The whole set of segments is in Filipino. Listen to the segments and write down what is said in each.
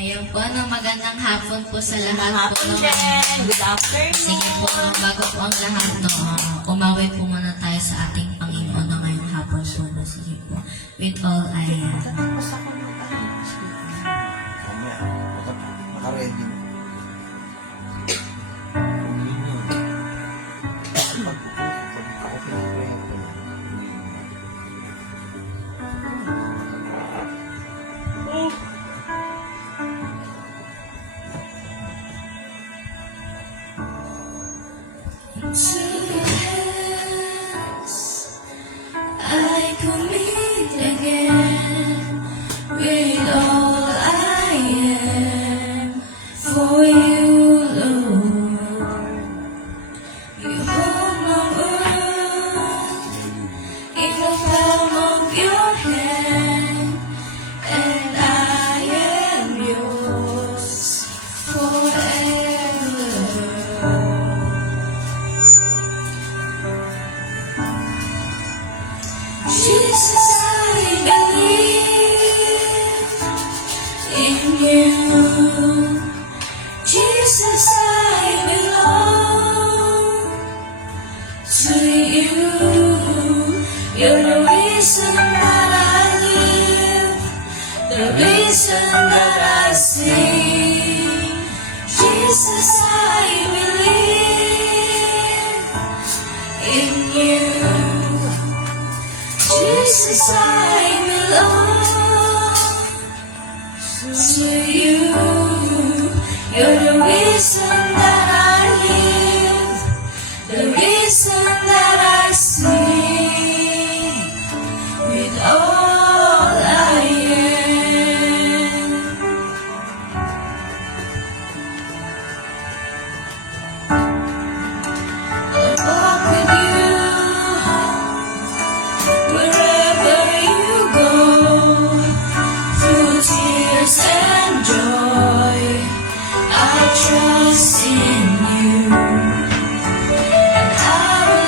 Ayun po, magandang hapon po sa lahat po. Hapon din. Good afternoon. Sige po, bago po ang lahat, umaway po muna tayo sa ating Panginoon na ngayong hapon po. Sige po, with all I am. Tapos ako na tayo. Mamaya, naka-ready na. To your hands, I commit again with all I am for you, Lord. You hold my world in the palm of your hand, and I am yours forever. Jesus, I believe in you. Jesus, I belong to you. You're the reason that I live, the reason that I sing. Jesus, I believe in you. Jesus, I belong to you. You're the reason that I live, the reason that I sing with all I am. I'll walk with you wherever you go, through tears and joy, I trust in you, and I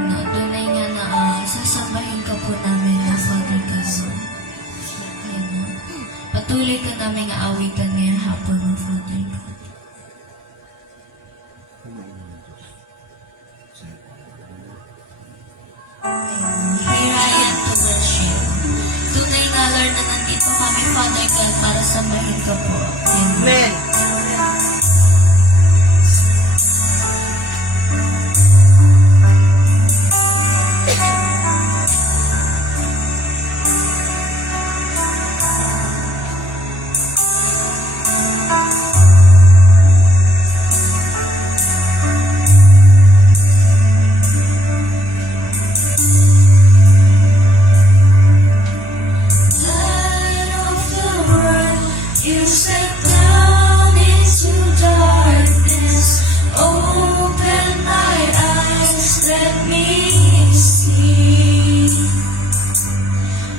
ano, tunay nga na sasambahin ka po namin na Father God. Ano, patuloy ka namin aawitan ngayong hapon ng Father God. Here I am to worship. Tunay nga, Lord, na nandito kami, Father God, para sambahin ka po. Amen. Light of the world, you step down into darkness. Open my eyes, let me see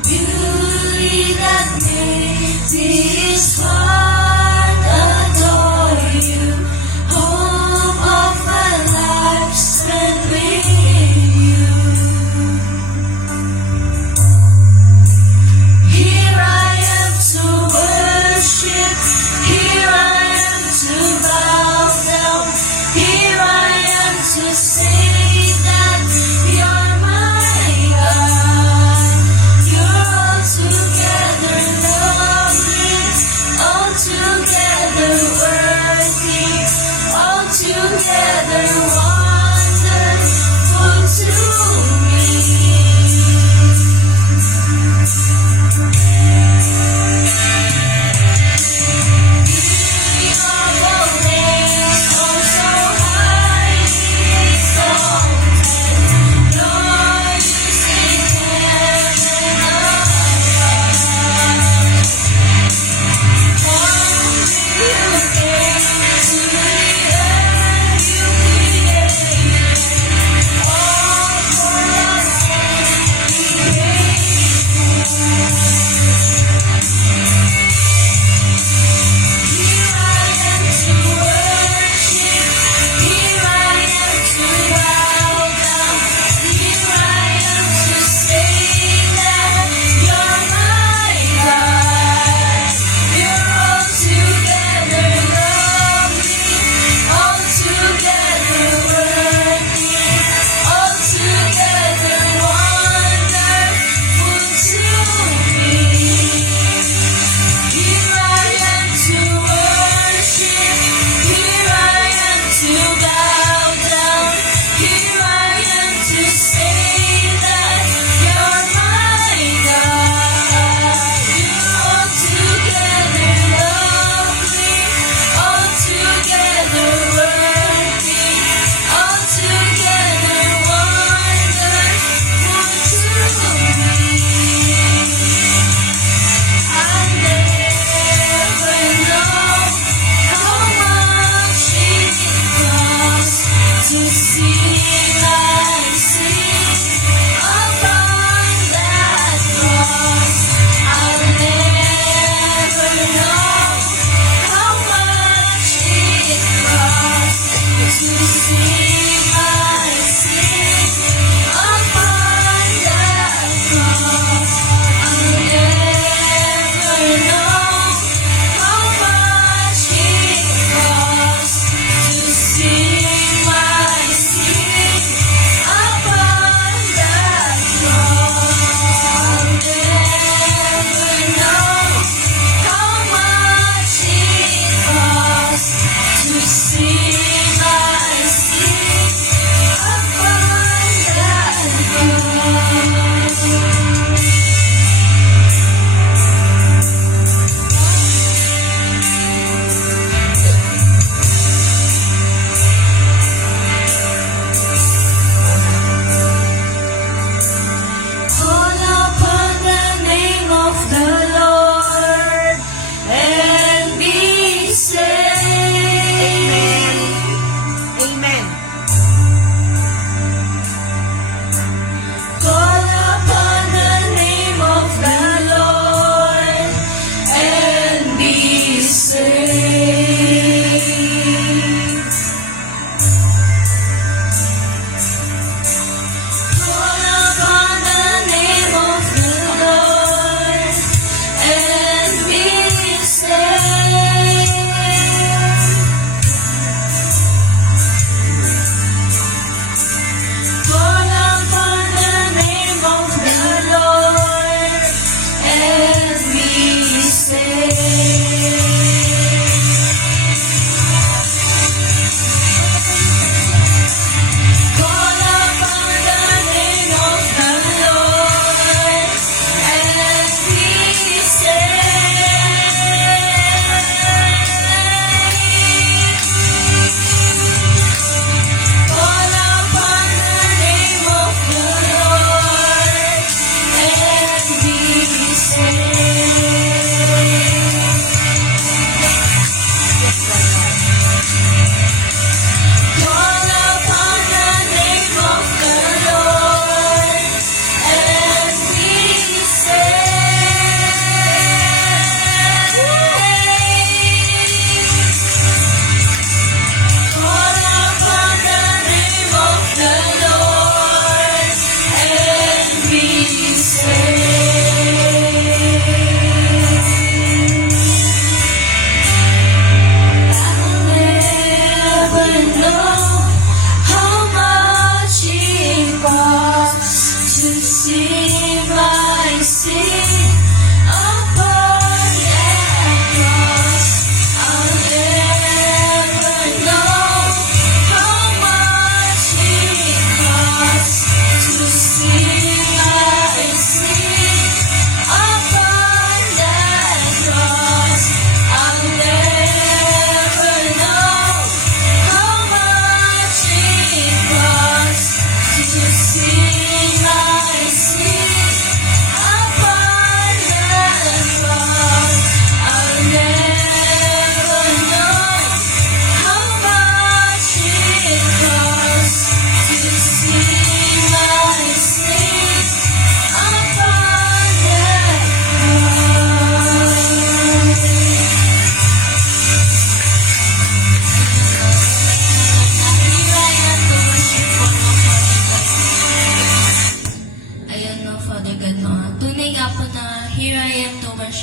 beauty that makes this heart adore you. Hope of a life spent with you. Here I am to worship, here I am to bow down, here I am to say that you're my God. You're altogether lovely,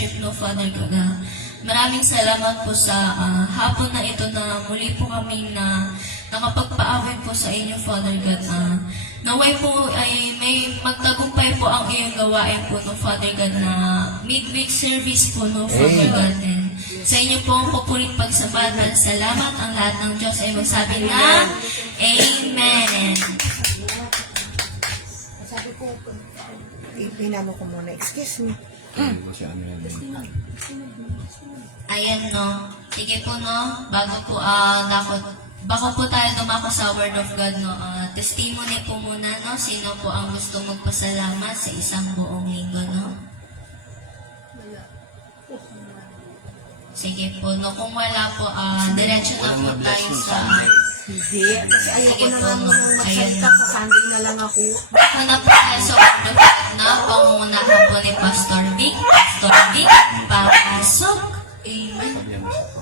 worship, no, Father God. Maraming salamat po sa hapon na ito na muli po kami na nakapagpaawin po sa inyo, Father God. Naway po ay may magtagumpay po ang iyong gawain po, no, Father God, na midweek service po, no, Father God. And sa inyo po ang pupuling pagsambatan. Salamat ang lahat ng Diyos ay magsabi na Amen. Sabi ko, pinamo ko muna, excuse me. Hindi ko siya ano yan. Ayan, no. Sige po, no. Bago po tayo dumako sa Word of God, no. Testimony po muna, no. Sino po ang gusto magpasalamat sa isang buong linggo, no? Sige po, no. Kung wala po, diretso na po tayo sa... Hindi, kasi ayoko Sige na po, lang no. magsalita, sa Sunday na lang ako. Baka na po tayo sa Word of God, na pangungunahan po ni Pastor Vic. Pastor Vic, papasok. Amen. Sabihan mo siya po.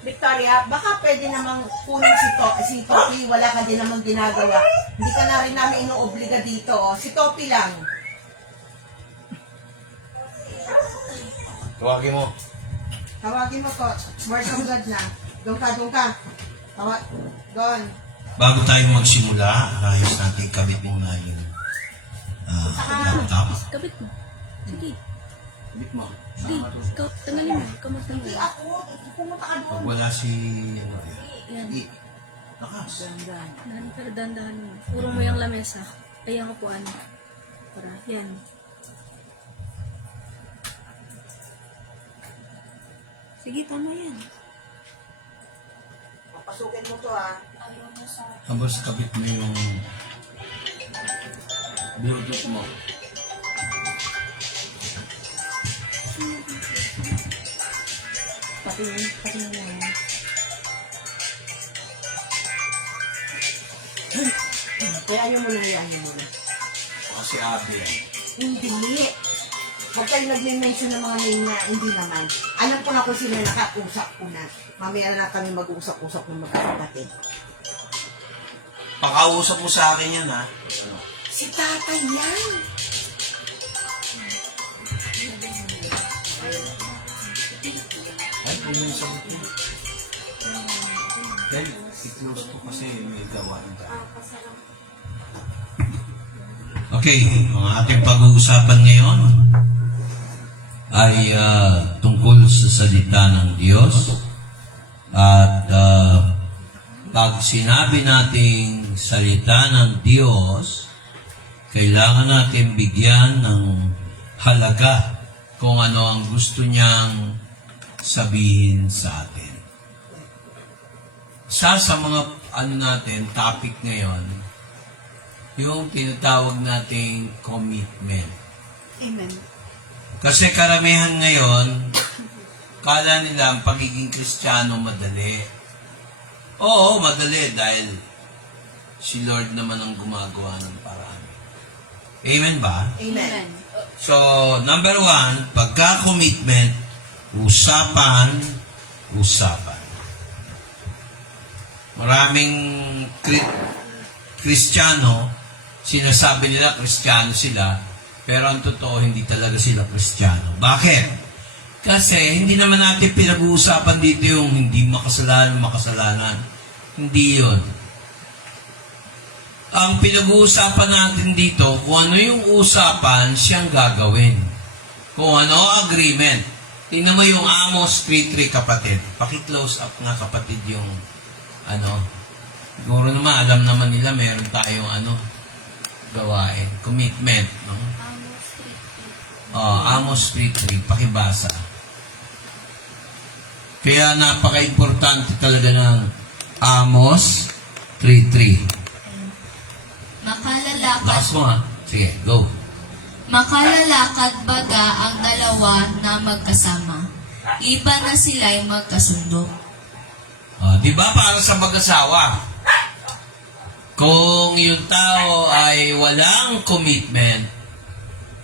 Victoria, baka pwede namang kunin si Topi, wala ka din namang ginagawa. Hindi ka na rin namin inuobliga dito, oh. Si Topi lang. Tawagin mo. Tawagin mo ko, word of God na. Doon ka. Doon. Bago tayo magsimula, ayos natin ikabit muna yung laptop. Kabit mo. Sige. Bit mo. Sige. Ikaw, tanggalin mo. Ikaw magtanggal. Ako, pumunta ka doon. Pag wala si... Yan. Lakas. Dahan, pero dahan mo. Puro mo yung lamesa. Ayan ko po ano. Para, yan. Sige, tama yan. Papasukin mo to, ha. Habang kabit mo yung Bluetooth mo. Pati mo yan. Kaya ayaw mo na. Kasi ate yan. Hindi. Huwag kayo nag-mention ng mga name na hindi naman. Alam ko na kung sino nakausap ko na. Mamaya na kami mag-uusap-usap ng magkakapatid. Pakausap mo sa akin yan, ha? Si tatay yan. Ay, kung yung sagot mo. Dahil, i-close ko kasi may gawain tayo. Okay, ang ating pag-uusapan ngayon ay tungkol sa salita ng Diyos. At pag sinabi nating salita ng Diyos, kailangan natin bigyan ng halaga kung ano ang gusto niyang sabihin sa atin. Sa mga topic ngayon, yung tinatawag nating commitment. Amen. Kasi karamihan ngayon, kala nila ang pagiging Kristiyano madali. Oo, madali dahil si Lord naman ang gumagawa ng paraan. Amen ba? Amen. So, number 1, pagka-commitment, usapan. Maraming Kristiyano, sinasabi nila Kristiyano sila, pero ang totoo, hindi talaga sila Kristiyano. Bakit? Kasi hindi naman natin pinag-uusapan dito yung hindi makasalanan. Hindi yun. Ang pinag-uusapan natin dito, kung ano yung usapan, siyang gagawin. Kung ano agreement. Tingnan mo yung Amos 3:3, kapatid. Paki-close up nga, kapatid, yung siguro naman, alam naman nila, meron tayong gawain. Commitment. No? Amos 3:3, pakibasa. Kaya napaka-importante talaga ng Amos 3:3. Lakas mo, ha? Sige, go. Makalalakad baga ang dalawa na magkasama. Iba na sila'y magkasundo. Di ba para sa mag-asawa? Kung yung tao ay walang commitment,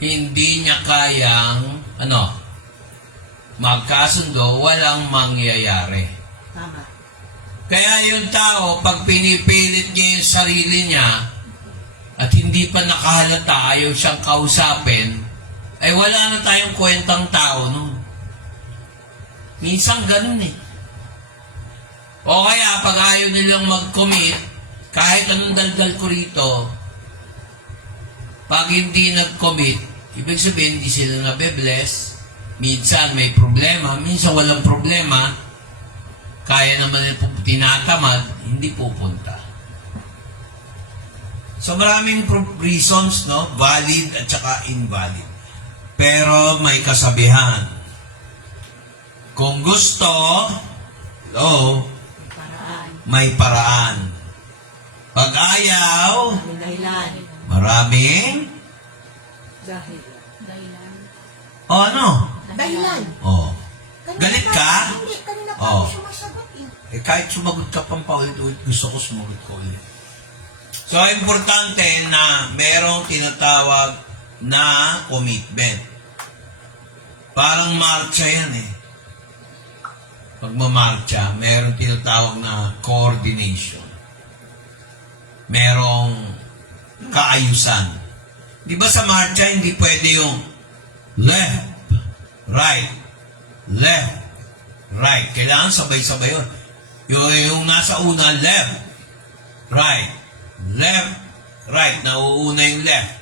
hindi niya kayang, magkasundo, walang mangyayari. Tama. Kaya yung tao, pag pinipilit niya yung sarili niya, at hindi pa nakahalata, ayaw siyang kausapin, ay wala na tayong kwentang tao nun. Minsan ganun eh. O kaya, pag ayaw nilang mag-commit, kahit anong daldal ko rito, pag hindi nag-commit, ibig sabihin, hindi sila nabe-bless. Minsan may problema, minsan walang problema. Kaya naman tinatamad, hindi pupunta. So maraming reasons, no? Valid at saka invalid. Pero may kasabihan. Kung gusto, may paraan. Pag ayaw, May dahilan. maraming, Dahil. Dahilan. o ano? Dahilan. O, Kanina galit pa- ka? Hindi, kanina pa Oh. ako sumasagot eh. Kahit sumagot ka pang paulit-ulit, gusto ko sumagot ko ulit. So, importante na merong tinatawag na commitment. Parang marcha yan eh. Pag mamarcha, merong tinatawag na coordination. Merong kaayusan. Di ba sa marcha, hindi pwede yung left, right, left, right. Kailangan sabay-sabay yun. Yung nasa una, left, right, nauuna yung left.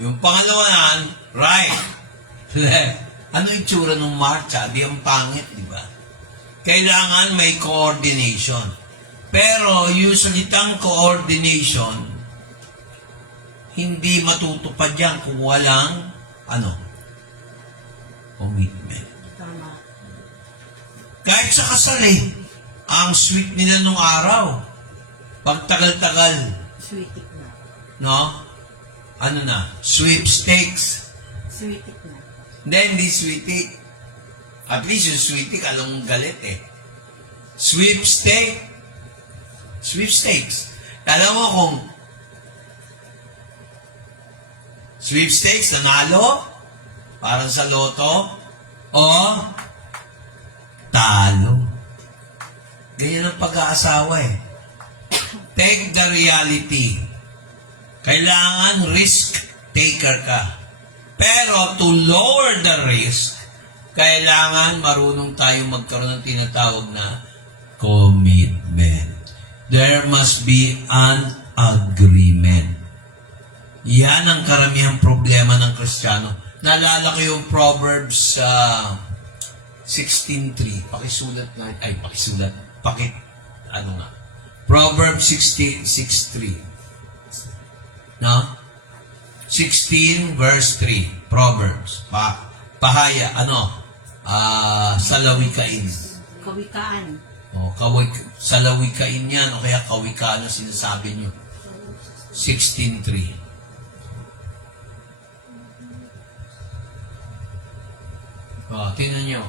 Yung pangalawa naman, right, left. Ano yung tsura ng marcha? Di ang pangit, di ba? Kailangan may coordination. Pero yung salitang coordination, hindi matutupad yan kung walang, commitment. Tama. Kahit sa kasal ang sweet nila nung araw. Pag tagal-tagal, Sweetik na. no? Ano na? Sweepstakes. Sweetik na. Hindi sweetik. At least yung sweetik, alam mong galit eh. Sweepstakes. Alam mo kung sweepstakes, nanalo, parang sa loto, o talo. Ganyan ang pag-aasawa eh. Take the reality. Kailangan risk taker ka. Pero to lower the risk, kailangan marunong tayo magkaroon ng tinatawag na commitment. There must be an agreement. Yan ang karamihang problema ng Kristiyano. Naalala ko yung Proverbs 16:3. Proverbs 16:6:3. No? 16 verse 3. Proverbs. Pahaya. Salawikain. Kawikaan. Salawikain yan o kaya kawikaan na sinasabi nyo. 16:3. Tingnan nyo.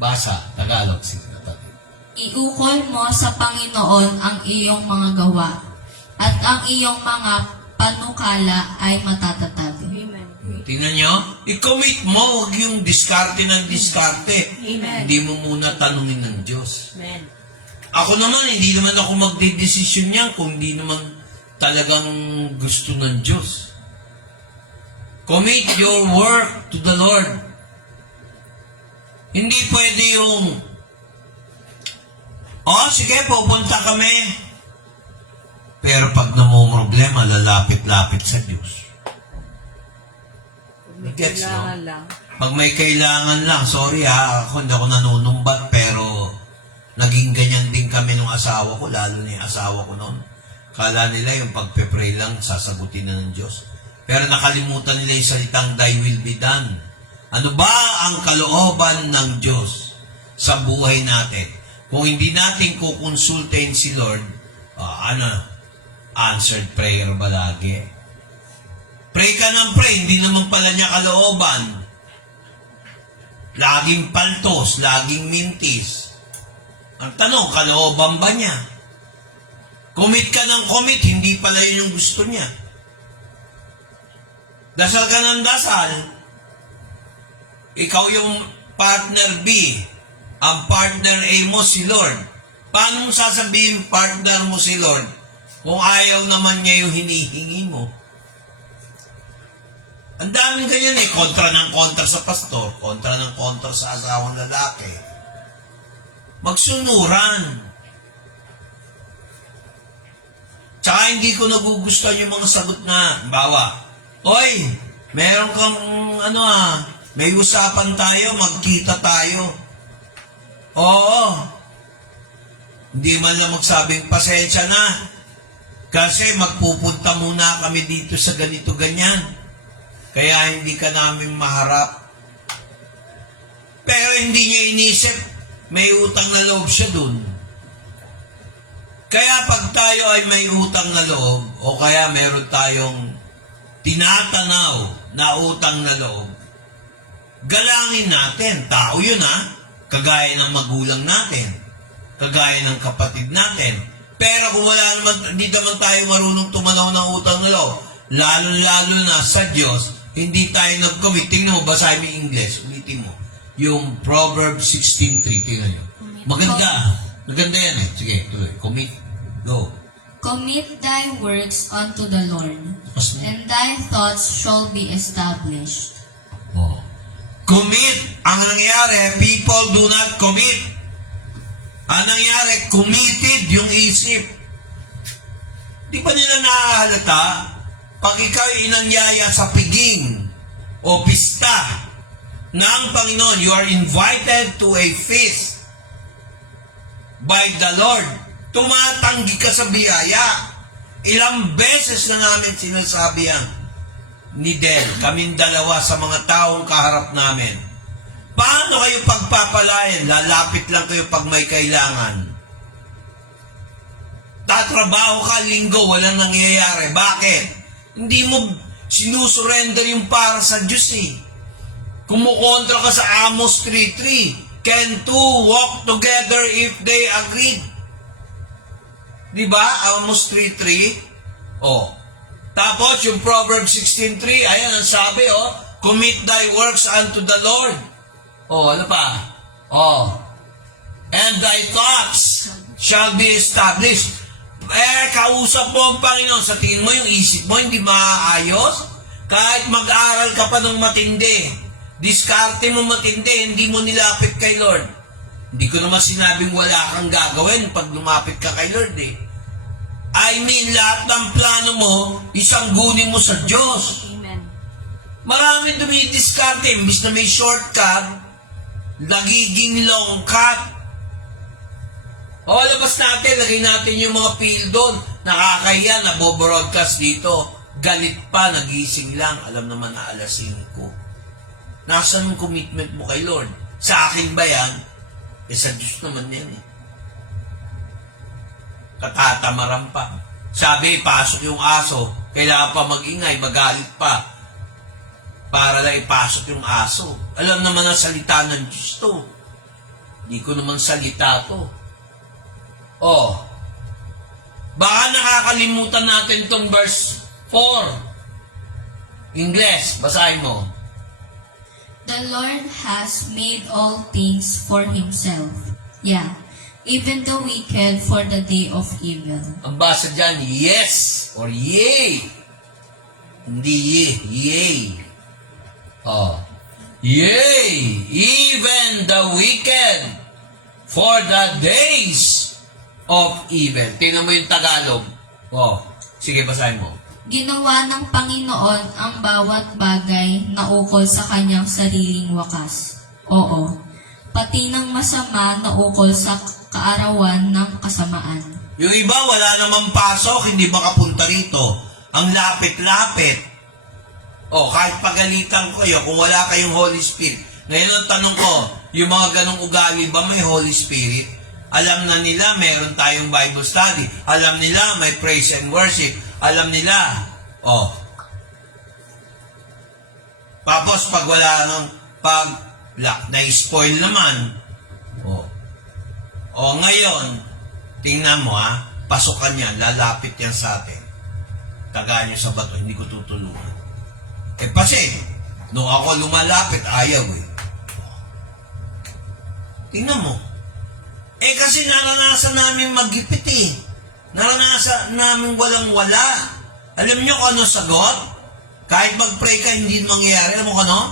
Basa. Tagalog. Sige, kapatid. Iukol mo sa Panginoon ang iyong mga gawa, at ang iyong mga panukala ay matatatag. Amen. Tingnan nyo. I-commit mo. Huwag yung diskarte ng diskarte. Amen. Hindi mo muna tanungin ng Diyos. Amen. Ako naman, hindi naman ako magdedesisyon yan kung hindi naman talagang gusto ng Diyos. Commit your work to the Lord. Hindi pwede yung, sige, pupunta kami. Pero pag namumroblema, lalapit-lapit sa Diyos. Gets, no? Kailangan lang. Pag may kailangan lang, sorry ako hindi ako nanunumbat, pero naging ganyan din kami nung asawa ko, lalo na yung asawa ko noon. Kala nila yung pagpe-pray lang, sasagutin na ng Diyos. Pero nakalimutan nila yung salitang, thy will be done. Ano ba ang kalooban ng Diyos sa buhay natin? Kung hindi natin kukonsultahin si Lord, answered prayer ba lagi? Pray ka ng pray, hindi naman pala niya kalooban. Laging paltos, laging mintis. Ang tanong, kalooban ba niya? Commit ka ng commit, hindi pala yun yung gusto niya. Dasal ka ng dasal. Ikaw yung partner B. Ang partner A mo si Lord. Paano mo sasabihin partner mo si Lord kung ayaw naman niya yung hinihingi mo? Ang daming ganyan eh. Kontra ng kontra sa pastor. Kontra ng kontra sa asawang lalaki. Magsunuran. Tsaka hindi ko nagugustuhan yung mga sagot na, bawa, oy, meron kang, may usapan tayo, magkita tayo. Oo. Hindi man lang magsabing, pasensya na. Kasi magpupunta muna kami dito sa ganito ganyan. Kaya hindi ka namin maharap. Pero hindi niya inisip, may utang na loob siya dun. Kaya pag tayo ay may utang na loob, o kaya meron tayong tinatanaw na utang na loob, galangin natin. Tao yun kagaya ng magulang natin, kagaya ng kapatid natin. Pero kung wala naman, hindi naman tayo marunong tumanaw ng utang na loob, lalo-lalo na sa Diyos, hindi tayo nag-commit. Tingnan mo, basahin mo yung English, ulitin mo. Yung Proverbs 16:3, tingnan nyo. Maganda. Maganda yan eh. Sige, tuloy. Commit. Go. Commit thy works unto the Lord, and thy thoughts shall be established. Oh. Commit. Ang nangyayari, people do not commit. Ang nangyayari, committed yung isip. Di ba nila nahahalata? Pag ikaw inanyaya sa piging o pista ng Panginoon, you are invited to a feast by the Lord. Tumatanggi ka sa biyaya. Ilang beses na namin sinasabi yan ni Del, kaming dalawa sa mga taong kaharap namin. Paano kayo pagpapalain? Lalapit lang kayo pag may kailangan. Tatrabaho ka linggo, walang nangyayari. Bakit? Hindi mo sinusurrender yung para sa Diyos eh. Kumukontra ka sa Amos 3:3. Can two walk together if they agreed? Diba? Amos 3:3. Oh. Tapos yung Proverbs 16:3, ayan ang sabi, commit thy works unto the Lord. Oh, ano pa? Oh. And thy thoughts shall be established. Kausap mo ang Panginoon. Sa tingin mo, yung isip mo hindi maayos? Kahit mag-aral ka pa ng matindi, diskarte mo matindi, hindi mo nilapit kay Lord. Hindi ko naman sinabing wala kang gagawin pag lumapit ka kay Lord eh. I mean, lahat ng plano mo, isanggunin mo sa Diyos. Amen. Marami dumidiskarte, imbis na may shortcut, nagiging long cut. O, labas natin, lagay natin yung mga field doon. Nakakaya, nabobroadcast dito. Galit pa, nagising lang. Alam naman na alas 5. Nasaan yung commitment mo kay Lord? Sa akin ba yan? Sa Diyos naman yan eh. Katatamaran pa. Sabi, pasok yung aso. Kailangan pa mag-ingay, magalit pa. Para lang ipasok yung aso. Alam naman ang salita ng Diyos to. Hindi ko naman salita to. Oh, baka nakakalimutan natin tong verse 4. English, basahin mo. The Lord has made all things for himself. Yeah, even the wicked for the day of evil. Ang basa dyan, yes or yea. Hindi yea. Oh, yea, even the wicked for the days of evil. Tingnan mo yung Tagalog. Oh, sige, basahin mo. Ginawa ng Panginoon ang bawat bagay na ukol sa kanyang sariling wakas. Oo, pati ng masama na ukol sa kaarawan ng kasamaan. Yung iba, wala namang pasok, hindi makapunta rito. Ang lapit-lapit. Oh, kahit pagalitan ko kayo, kung wala kayong Holy Spirit. Ngayon ang tanong ko, yung mga ganong ugali ba may Holy Spirit? Alam na nila, meron tayong Bible study. Alam nila, may praise and worship. Alam nila. Oh. Tapos, pag wala nang, na-spoil naman. Oh. Oh, ngayon, tingnan mo pasukan yan, lalapit yan sa atin. Tagaan nyo sa bato, hindi ko tutulungan. Kasi, nung ako lumalapit, ayaw eh. Tingnan mo. Kasi naranasan namin maggipit eh. Naranasan namin walang-wala. Alam nyo kung ano sagot? Kahit mag-pray ka, hindi mangyayari. Alam mo ka, no?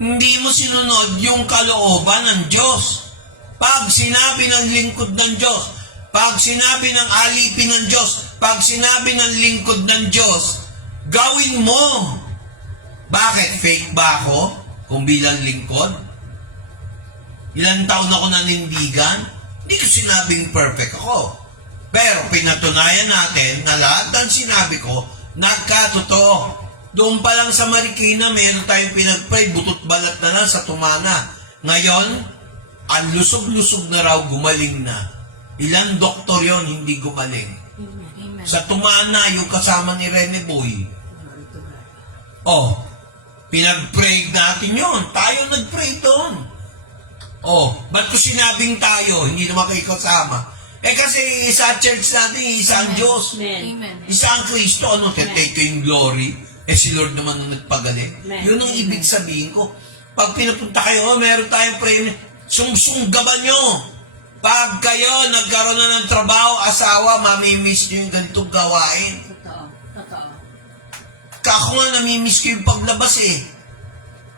Hindi mo sinunod yung kalooban ng Diyos. Pag sinabi ng lingkod ng Diyos, pag sinabi ng alipin ng Diyos, pag sinabi ng lingkod ng Diyos, gawin mo. Bakit? Fake ba ako kung bilang lingkod? Ilang taon ako nanindigan? Hindi ko sinabing perfect ako. Pero pinatunayan natin na lahat ng sinabi ko, nagkatotoo. Doon pa lang sa Marikina, meron tayong pinag-pray, butot balat na lang sa tumana. Ngayon, ang lusog-lusog na raw, gumaling na. Ilang doktor yon hindi gumaling. Amen. Sa tumana, yung kasama ni Rene Boy. Oh, pinag-pray natin yon. Tayo nag-pray doon. Oh, ba't ko sinabing tayo? Hindi naman kayo kasama. Eh kasi isa church natin, isa ang Diyos. Amen. Isa ang Kristo. Ano? Take ko yung glory. Eh si Lord naman ang nagpagaling. Yun ang ibig sabihin ko. Pag pinapunta kayo, meron tayong prayer. Sungsunggaban nyo. Pag kayo nagkaroon na ng trabaho, asawa, mamimiss nyo yung ganitong gawain. Totoo. Ako nga namimiss ko yung paglabas eh.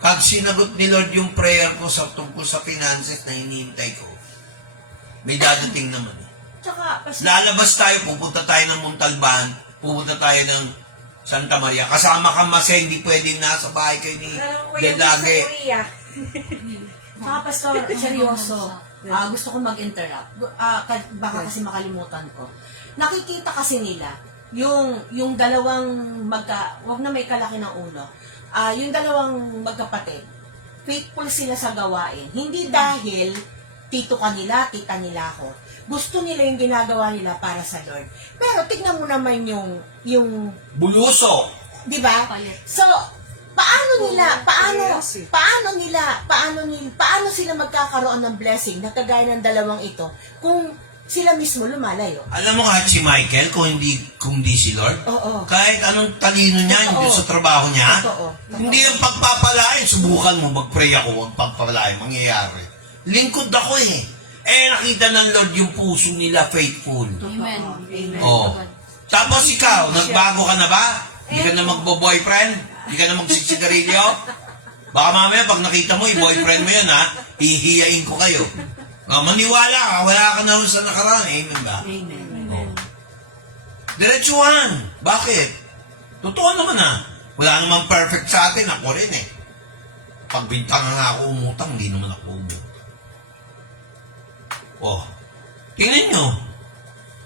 Pag sinagot ni Lord yung prayer ko sa tungkol sa finances na hinihintay ko, may dadating naman. Tsaka, Lalabas tayo, pupunta tayo ng Montalban, pupunta tayo ng Santa Maria. Kasama ka mas hindi pwedeng nasa bahay kayo ni Delage. Tsaka, Pastor, seryoso. Gusto ko mag-interrupt. Baka kasi makalimutan ko. Nakikita kasi nila, yung dalawang wag na may kalaki ng ulo, yung dalawang magkapatid, faithful sila sa gawain. Hindi dahil tito kanila, tita nila ako. Gusto nila yung ginagawa nila para sa Lord. Pero tignan mo naman yung Buluso. di ba? So, paano sila magkakaroon ng blessing na kagaya ng dalawang ito kung sila mismo lumalayo? Alam mo kahit si Michael, kung di si Lord, Oo. kahit anong talino niya, Totoo. hindi sa trabaho niya, Totoo. hindi yung pagpapalain. Subukan mo, mag-pray ako, huwag pagpapalain, mangyayari. Lingkod ako eh. Nakita ng Lord yung puso nila faithful. Amen. Oh. Tapos ikaw, nagbago ka na ba? Hindi ka na magbo-boyfriend? Hindi ka na magsisigarilyo? Baka mamaya pag nakita mo, i-boyfriend mo yan ha, hihiyain ko kayo. Maniwala ka, wala ka na rin sa nakaraan. Amen ba? Amen. Diretsuhan. Bakit? Totoo naman ha. Wala namang perfect sa atin. Ako rin eh. Pagbintangan nga ako umutang, hindi naman ako umutang. Oh, tingnan nyo.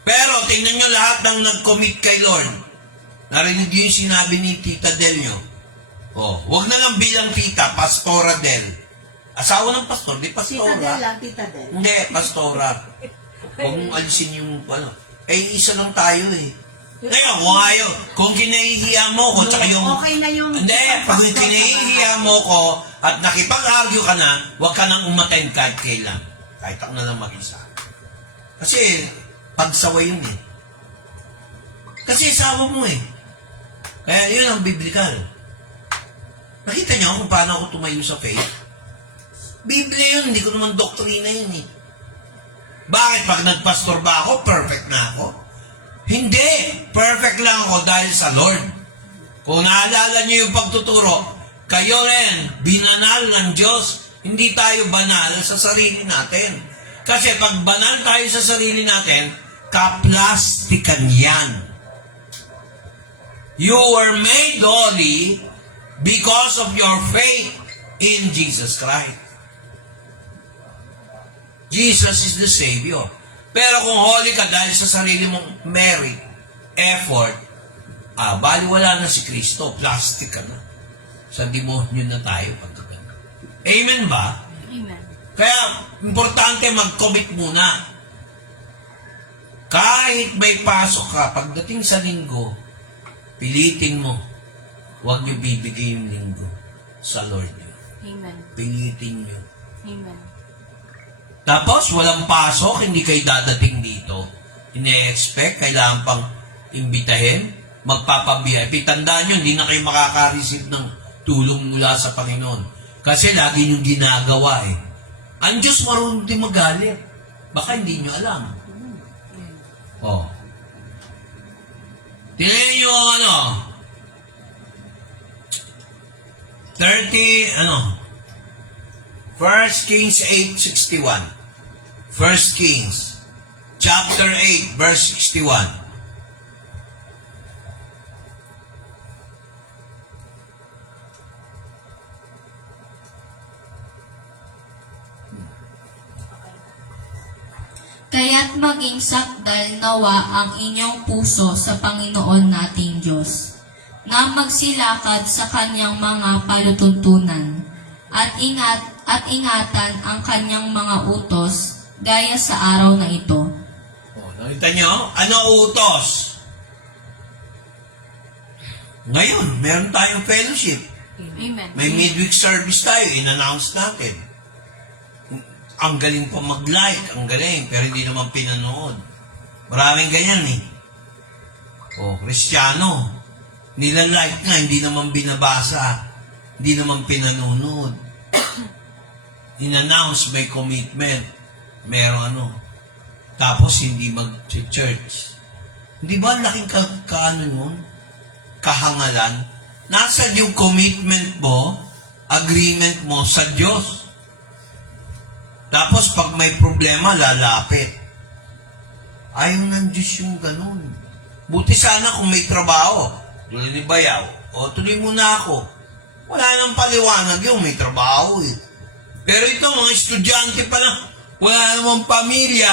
Pero tingnan nyo lahat ng nag-commit kay Lord. Narinig nyo yung sinabi ni Tita Del nyo. Oh, wag na lang bilang tita, Pastora Del. Asawa ng pastor, di pastora. Tita Del lang, Tita Del. Hindi, pastora. Huwag mong alisin yung ano. Isa lang tayo eh. Ngayon, kung kinahihiya mo ko, tsaka yung... Okay na yung... Hindi, pag kinahihiya mo ko at nakipag-argue ka na, huwag ka nang umattend kahit kailan. Kahit ako na lang mag-isa. Kasi, pagsaway yun eh. Kasi asawa mo eh. Kaya yun ang biblical. Nakita niyo kung paano ako tumayo sa faith? Biblia yun, hindi ko naman doktrina yun eh. Bakit? Pag nagpastor ba ako, perfect na ako? Hindi! Perfect lang ako dahil sa Lord. Kung naalala niyo yung pagtuturo, kayo rin, binanal ng Diyos. Hindi tayo banal sa sarili natin. Kasi pag banal tayo sa sarili natin, kaplastikan yan. You were made holy because of your faith in Jesus Christ. Jesus is the Savior. Pero kung holy ka dahil sa sarili mong merit, effort, baliwala na si Kristo, plastic ka na. Sa demonyo na tayo pagkaganda. Amen ba? Amen. Kaya, importante mag-commit muna. Kahit may pasok ka, pagdating sa linggo, pilitin mo, huwag niyo bibigay yung linggo sa Lord niyo. Amen. Pilitin niyo. Amen. Tapos, walang pasok, hindi kayo dadating dito. Ine-expect, kailangan pang imbitahin, magpapabihay. Tandaan nyo, hindi na kayo makaka-receive ng tulong mula sa Panginoon. Kasi lagi nyo ginagawa eh. Ang Diyos marunong din magalit. Baka hindi nyo alam. Oh. Tingnan nyo ang ano. 1 Kings 8:61. 1 Kings, chapter 8, verse 61. Kaya't maging sakdal nawa ang inyong puso sa Panginoon nating Diyos, na magsilakad sa kanyang mga palutuntunan, at ingatan ang kanyang mga utos, gaya sa araw na ito. Oh, nakita nyo? Ano utos? Ngayon, meron tayong fellowship. Amen. May midweek service tayo, in-announce natin. Ang galing pa mag-like, ang galing, pero hindi naman pinanood. Maraming ganyan eh. Oh, Kristiyano. Nila-like nga, hindi naman binabasa. Hindi naman pinanonood. In-announce, may commitment. Meron Tapos hindi mag-church. Hindi ba laking nun? Kahangalan? Nasa yung commitment mo, agreement mo sa Diyos. Tapos pag may problema, lalapit. Ayaw ng Diyos yung ganun. Buti sana kung may trabaho. Tuloy ni Bayaw. O, tuloy muna ako. Wala nang paliwanag yung may trabaho eh. Pero ito, mga estudyante pa lang, wala namang pamilya,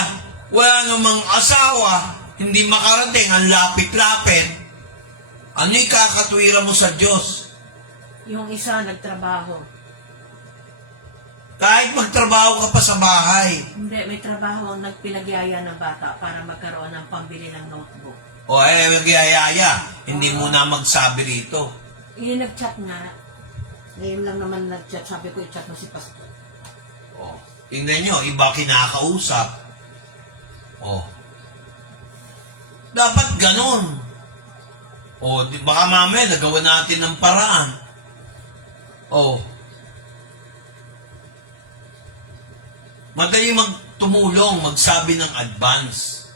wala namang asawa, hindi makarating, ang lapit-lapit. Ano yung kakatwira mo sa Diyos? Yung isa nagtrabaho. Kahit magtrabaho ka pa sa bahay. Hindi, may trabaho ang nagpinagyaya ng bata para magkaroon ng pambili ng notebook. O magyayaya, hindi mo na magsabi rito. Nag-chat nga. Ngayon lang naman nag-chat. Sabi ko, i-chat mo si Pastor. O, tingnan nyo, iba kinakausap. O, dapat ganon. O, baka mamaya nagawa natin ng paraan. O, madali magtumulong, magsabi ng advance.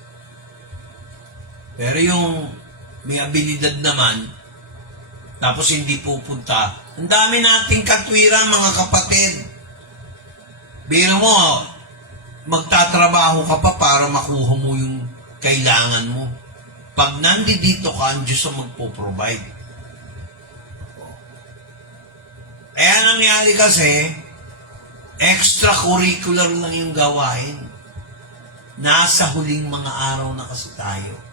Pero yung may abilidad naman, tapos hindi pupunta, ang dami nating katwiran, mga kapatid. Biro mo, magtatrabaho ka pa para makuha mo yung kailangan mo. Pag nandito ka, ang Diyos ang magpo-provide. Kaya nangyari kasi, extracurricular lang yung gawain. Nasa huling mga araw na kasi tayo.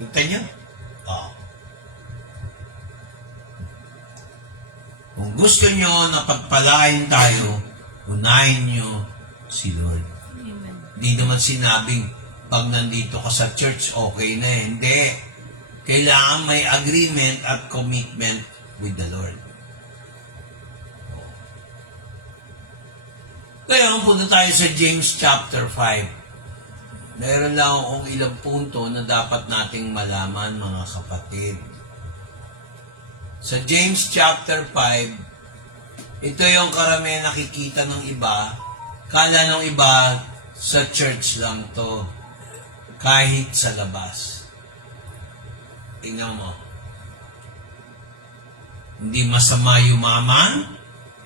Kita niyo? Oh. Kung gusto nyo na pagpalain tayo, unahin nyo si Lord. Amen. Hindi naman sinabing, pag nandito ka sa church, okay na eh. Hindi. Kailangan may agreement at commitment with the Lord. Kaya punta tayo sa James chapter 5. Meron lang akong ilang punto na dapat nating malaman, mga kapatid. Sa James chapter 5, ito yung karamihan nakikita ng iba. Kala ng iba, sa church lang to. Kahit sa labas. Tingnan mo. Hindi masama yumaman,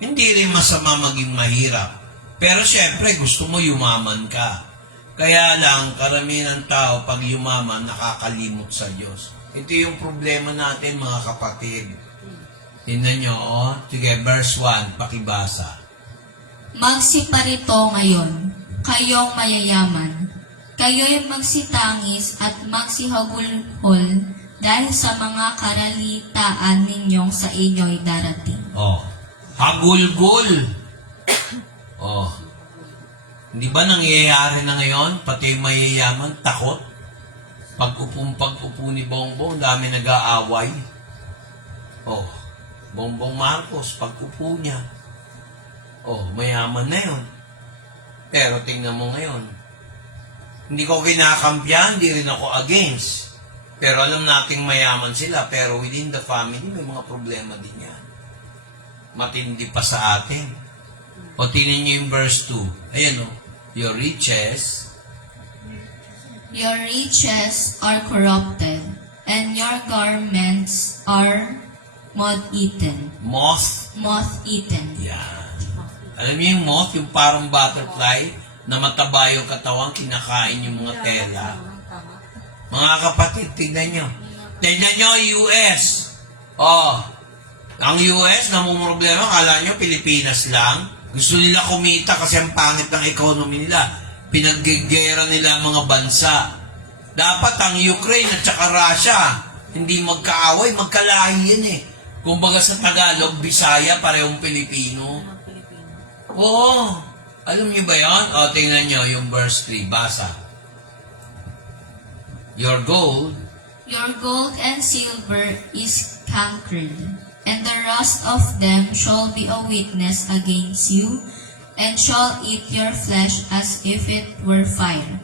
hindi rin masama maging mahirap. Pero syempre, gusto mo yumaman ka. Kaya lang, karamihan ng tao, pag yumaman, nakakalimot sa Diyos. Ito yung problema natin, mga kapatid. Tingnan nyo, oh. Sige, verse 1, pakibasa. Magsiparito ngayon, kayong mayayaman. Kayo'y magsitangis at magsihagulhol dahil sa mga karalitaan ninyong sa inyo'y darating. Oh. Hagulgul. Oh. Hindi ba nangyayari na ngayon? Pati yung mayayaman, takot. Pag-upo ni Bongbong, dami nag-aaway. Oh. Bongbong Marcos, pag-upo niya. Oh, mayaman na yun. Pero tingnan mo ngayon. Hindi ko kinakampiyan, hindi rin ako against. Pero alam nating mayaman sila. Pero within the family, may mga problema din yan. Matindi pa sa atin. O tingnan niyo yung verse 2. Ayan o. Your riches are corrupted, and your garments are moth-eaten. Moth-eaten. Yan. Alam niyo yung moth, yung parang butterfly, na mataba yung katawan, kinakain yung mga tela. Mga kapatid, tignan nyo. Tignan nyo, US. Oh, ang US, namumroblema, kala nyo, Pilipinas lang. Gusto nila kumita kasi ang pangit ng economy nila. Pinaggigera nila ang mga bansa. Dapat ang Ukraine at saka Russia, hindi magkaaway, magkalahi yan eh. Kumbaga sa Tagalog, Bisaya, parehong Pilipino. Oo. Alam niyo ba yan? O, tingnan niyo yung verse 3. Basa. Your gold Your gold and silver is cankered, and the rust of them shall be a witness against you, and shall eat your flesh as if it were fire.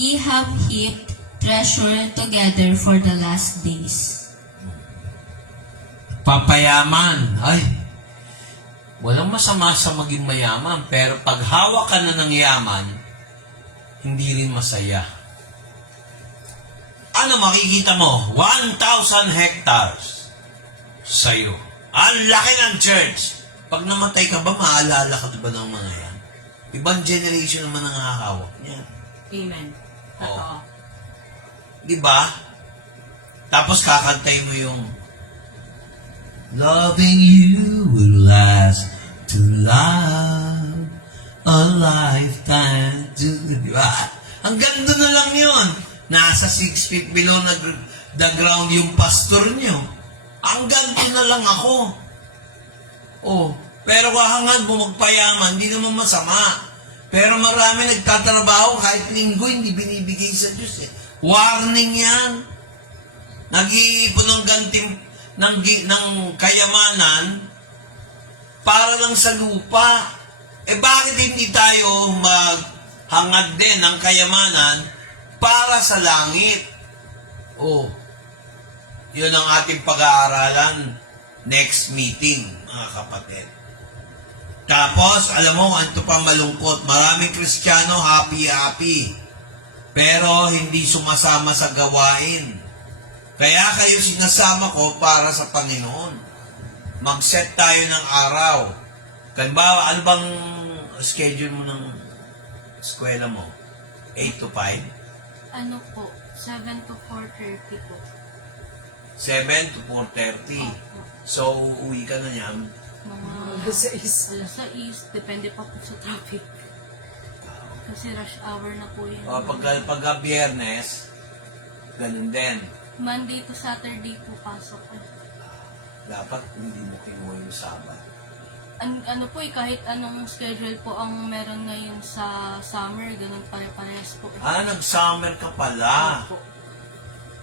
Ye have heaped treasure together for the last days. papayaman. Ay, walang masama sa maging mayaman, pero pag hawak ka na ng yaman, hindi rin masaya. Ano makikita mo? 1,000 hectares sa'yo. Ang laki ng church. Pag namatay ka ba, maalala ka ba ng mga yan? Ibang generation naman ang hahawak niya. Amen. Totoo. Di ba? Tapos kakantay mo yung loving you will last to love a lifetime to... Di ba? Hanggang doon na lang yun. Nasa 6 feet below na the ground yung pastor nyo. Hanggang doon na lang ako. Oh, pero kahangad mo magpayaman, hindi naman masama. Pero marami nagtatrabaho kahit linggo, hindi binibigay sa Diyos eh. Warning yan. Nag-iipon ng gantim ng kayamanan para lang sa lupa. Eh bakit hindi tayo maghangad din ng kayamanan para sa langit? Oh, yun ang ating pag-aaralan next meeting, mga kapatid. Tapos, alam mo, ito pa malungkot. Maraming Kristiyano, happy-happy. Pero hindi sumasama sa gawain. Kaya kayo sinasama ko para sa Panginoon. Mag-set tayo ng araw. Kanbawa, ano bang schedule mo ng eskwela mo? 8 to 5? Ano po, 7 to 4:30 po. 7 to 4:30. So, uwi ka na niyan. Mga Sa is. alas 6, depende pa po sa traffic. Kasi rush hour na po yun. O, pagka Biyernes, ganun din. Monday to Saturday po pasok ko. Dapat hindi mo kinuha yung Sabat. Ano po kahit anong schedule po ang meron ngayon sa summer, ganun pare-parehas po. Nag-summer ka pala. Po.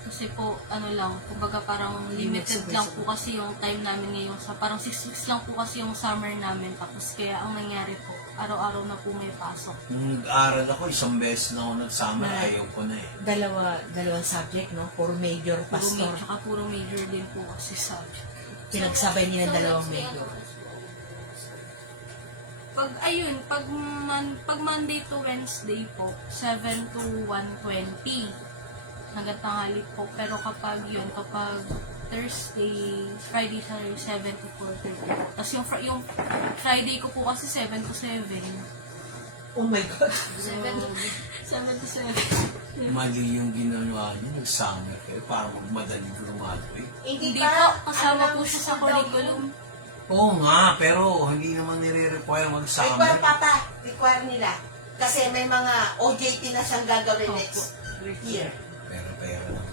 Kasi po, kumbaga parang limited lang po kasi yung time namin ngayon. Parang 6 weeks lang po kasi yung summer namin. Tapos kaya ang nangyari po, araw-araw na po may pasok. Nung nag-aaral ako, 1 beses na ako nag-summer, Na- ayaw ko na eh. Dalawang subject, no? Puro major, Puro pastor. major, tsaka puro major din po kasi subject. Pinagsabay nila dalawang major. Pag Monday to Wednesday po, 7 to 1:20. Hanggang tanghali po. Pero kapag Thursday, Friday, Saturday, 7 to 4:30 po. Tapos yung Friday ko po kasi 7 to 7. Oh my God. 7 to 7. Mali yung ginawa niya, nag-summer kayo, para magmadali graduate. Hindi po, kasama po siya sa curriculum. Oo nga, pero hindi naman nire-require mag-summer. Require papa. Require nila. Kasi may mga OJT na siyang gagawin Opo. next year. Pera lang.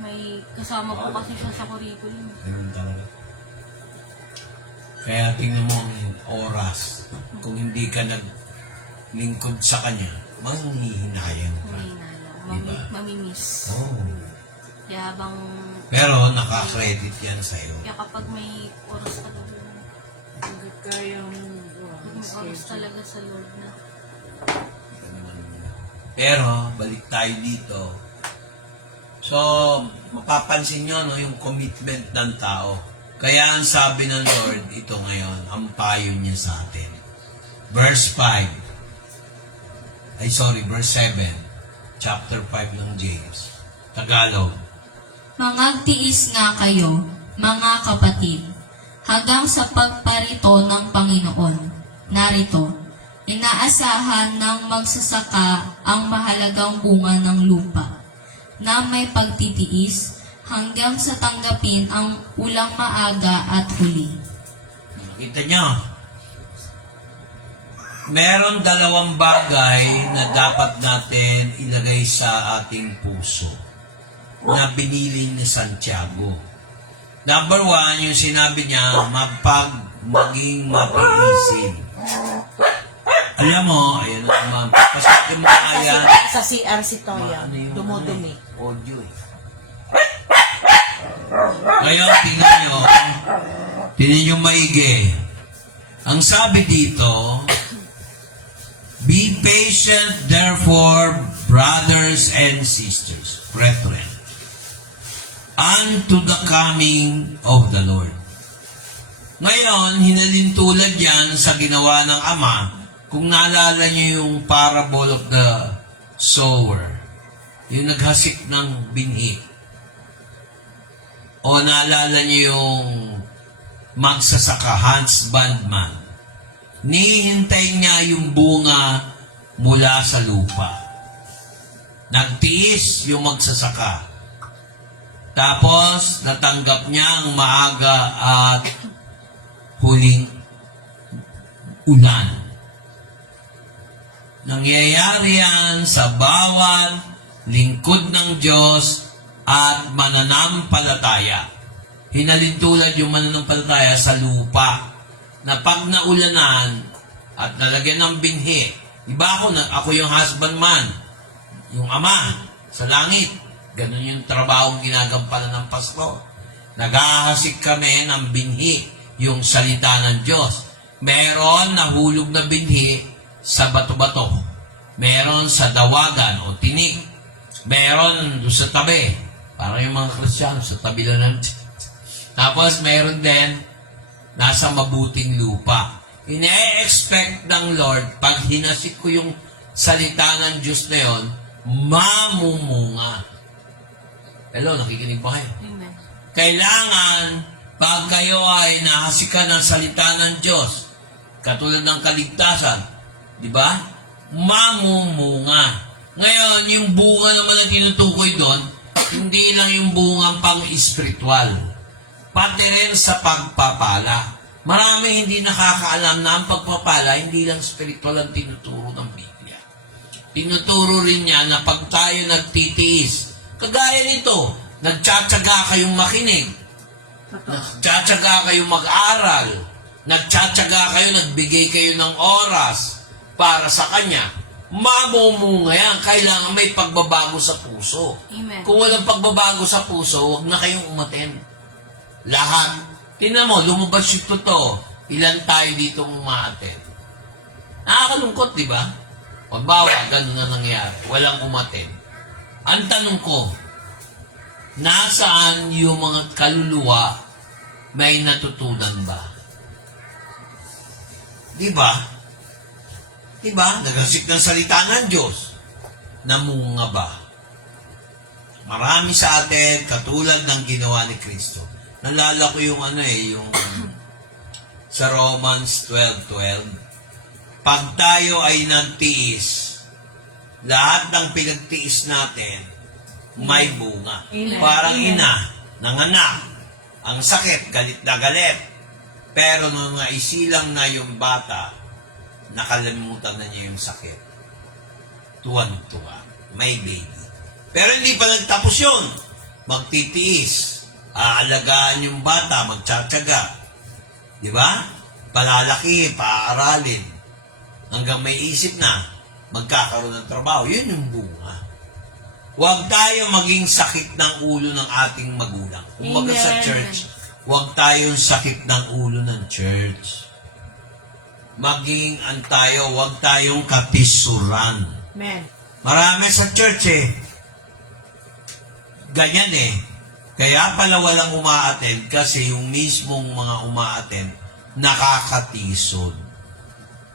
May kasama po kasi siya sa curriculum. Ganun talaga. Kaya tingnan mo ang oras. Kung hindi ka naglingkod sa kanya, manghihinayan ka. Mahina lang. Mamimiss. Oo. Kaya habang Pero naka-credit yan sa'yo. kaya kapag may oras talaga, may oras talaga sa Lord na. Pero, balik tayo dito. So, mapapansin nyo, no, yung commitment ng tao. Kaya ang sabi ng Lord, ito ngayon, ang payo niya sa atin. Verse 5. Verse 7. Chapter 5 ng James. Tagalog. Mangagtiis nga kayo, Mga kapatid, hanggang sa pagparito ng Panginoon, narito, inaasahan ng magsasaka ang mahalagang bunga ng lupa, na may pagtitiis hanggang sa tanggapin ang ulang maaga at huli. Kita nyo? Meron dalawang bagay na dapat natin ilagay sa ating puso na binili ni Santiago. Number 1, yung sinabi niya, maging mapag-isip. Alam mo, ayan na naman, pasakin mo kaya, Sa CR si Toya, ano yung dumudumi. audio eh. Ngayon, tingnan nyo maigi. Ang sabi dito, be patient, therefore, brothers and sisters, brethren, unto the coming of the Lord. Ngayon, hinalintulad yan sa ginawa ng Ama. Kung naalala niyo yung parable of the sower, yung naghasik ng binhi. O naalala niyo yung magsasaka, husbandman. Nihintay niya yung bunga mula sa lupa. Nagtiis yung magsasaka. Tapos, natanggap niya ang maaga at huling ulan. Nangyayari yan sa bawat lingkod ng Diyos at mananampalataya. Hinalintulad yung mananampalataya sa lupa na pag naulanan at nalagyan ng binhi. Diba ako yung husbandman, yung ama sa langit. Ganun yung trabaho ginagampalan ng pastor. Naghahasik kami ng binhi, yung salita ng Diyos. Meron nahulog na binhi sa bato-bato. Meron sa dawagan o tinik. Meron doon sa tabi. Parang yung mga Kristiyano sa tabi lang ng Tapos meron din nasa mabuting lupa. Ine-expect ng Lord, pag hinasik ko yung salita ng Diyos na yon, mamumunga. Hello, nakikinig ba kayo? Amen. Kailangan, pag kayo ay nahasikan ng salita ng Diyos, katulad ng kaligtasan, di ba? Mamumunga. Ngayon, yung bunga naman na tinutukoy doon, hindi lang yung bungang pang-espiritual, pati rin sa pagpapala. Marami hindi nakakaalam na ang pagpapala, hindi lang spiritual ang tinuturo ng Biblia. Tinuturo rin niya na pag tayo nagtitiis, kagaya nito, nagtsatsaga kayong makinig, nagtsatsaga kayong mag-aral, nagtsatsaga kayo, nagbigay kayo ng oras para sa Kanya, mamumunga yan. Kailangan may pagbabago sa puso. Amen. Kung walang pagbabago sa puso, huwag na kayong umaten. Lahat. Tingnan mo, lumabas yung totoo. Ilan tayo dito umaaten? Nakakalungkot, di ba? Pagbawa, ganun na nangyari. Walang umaten. Ang tanong ko, nasaan yung mga kaluluwa may natutunan ba? Di ba? Di ba? Nagasik ng salita ng Diyos. Namunga ba? Marami sa atin, katulad ng ginawa ni Kristo. Nalala ko yung yung sa Romans 12:12. Pag tayo ay nagtiis, lahat ng pinagtiis natin, may bunga. Amen. Parang Amen. ina, nanganak, ang sakit, galit na galit. Pero nung naisilang na yung bata, nakalimutan na niya yung sakit. Tuwan-tuwa. May baby. Pero hindi pa nagtapos yun. Magtitiis. Aalagaan yung bata, magtsatsaga. Di ba? Palalaki, paaralin. Hanggang may isip na, magkakaroon ng trabaho. Yun yung bunga. Huwag tayo maging sakit ng ulo ng ating magulang. Kumbaga sa Amen. church, huwag tayong sakit ng ulo ng church. Maging tayo, huwag tayong kapisuran. Amen. Marami sa church ganyan Kaya pala walang umaattend kasi yung mismong mga umaattend nakakatisod.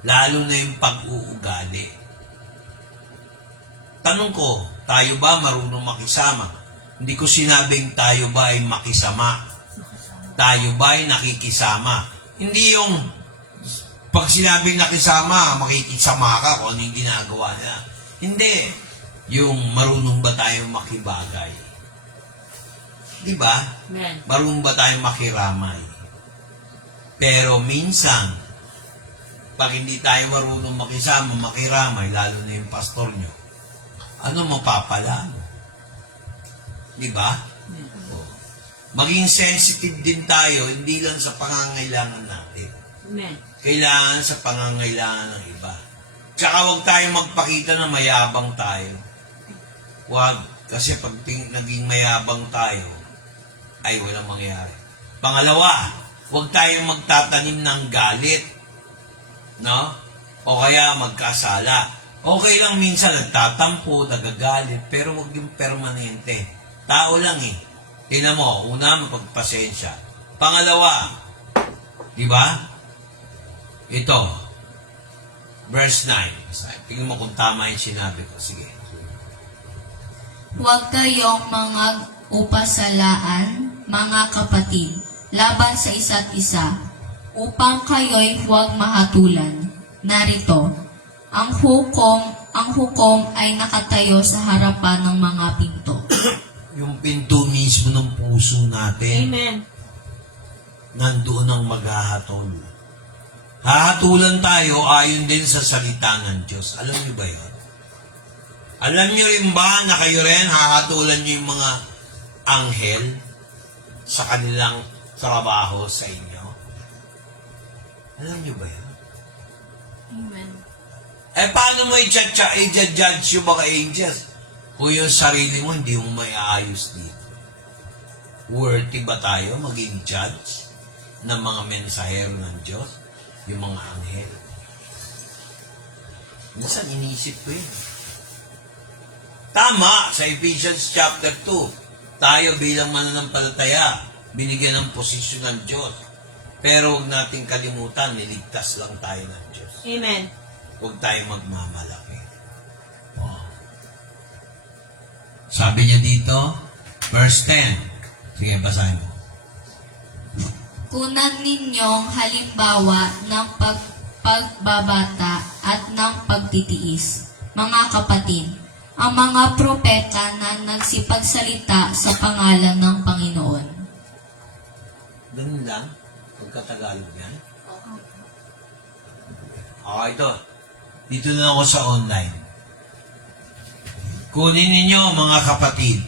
Lalo na yung pag-uugali. Tanong ko, tayo ba marunong makisama? Hindi ko sinabing tayo ba ay makisama. Tayo ba'y nakikisama? Hindi yung pag sinabing nakisama, makikisama ka kung ano yung ginagawa nila. Hindi. Yung marunong ba tayo makibagay? Di ba? Amen. Marunong ba tayo makiramay? Pero minsan, pag hindi tayo marunong makisama, makiramay, lalo na yung pastor nyo, ano mapapala mo? Di ba? O. Maging sensitive din tayo, hindi lang sa pangangailangan natin. Amen. Kailangan sa pangangailangan ng iba. Tsaka huwag tayo magpakita na mayabang tayo. Huwag. Kasi pag naging mayabang tayo, ay walang mangyari. Pangalawa, huwag tayong magtatanim ng galit. No? O kaya magkasala. Okay lang minsan nagtatampo, nagagalit, pero huwag yung permanente. Tao lang eh. Tingnan mo, una, mapagpasensya. Pangalawa, di ba? Ito, verse 9. Tingnan mo kung tama yung sinabi ko. Sige. Huwag kayong mga upasalaan, mga kapatid, laban sa isa't isa, upang kayo'y huwag mahatulan. Narito, ang hukom ay nakatayo sa harapan ng mga pinto. Yung pinto mismo ng puso natin, Amen. nandoon ang maghahatol. Hahatulan tayo ayon din sa salita ng Diyos. Alam niyo ba yun? Alam niyo rin ba na kayo rin hahatulan niyo yung mga anghel sa kanilang trabaho sa inyo? Alam niyo ba yun? Amen. Paano mo i-judge yung mga angels? Kung yung sarili mo, hindi mo may aayos dito. Worthy ba tayo maging judge ng mga mensahero ng Diyos? Yung mga anghel. Minsan iniisip ko yun. Tama, sa Ephesians chapter 2, tayo bilang mananampalataya, binigyan ng posisyon ng Diyos. Pero huwag nating kalimutan, niligtas lang tayo ng Diyos. Amen. Huwag tayo magmamalaki. Oh. Sabi niya dito, verse 10. Sige, basahin mo. Kunan ninyong halimbawa ng pagbabata at ng pagtitiis. Mga kapatid, ang mga propeta na nagsipagsalita sa pangalan ng Panginoon. Ganun lang, pagkatagalog yan. Okay, ito. Dito na ako sa online. Kunin ninyo, mga kapatid,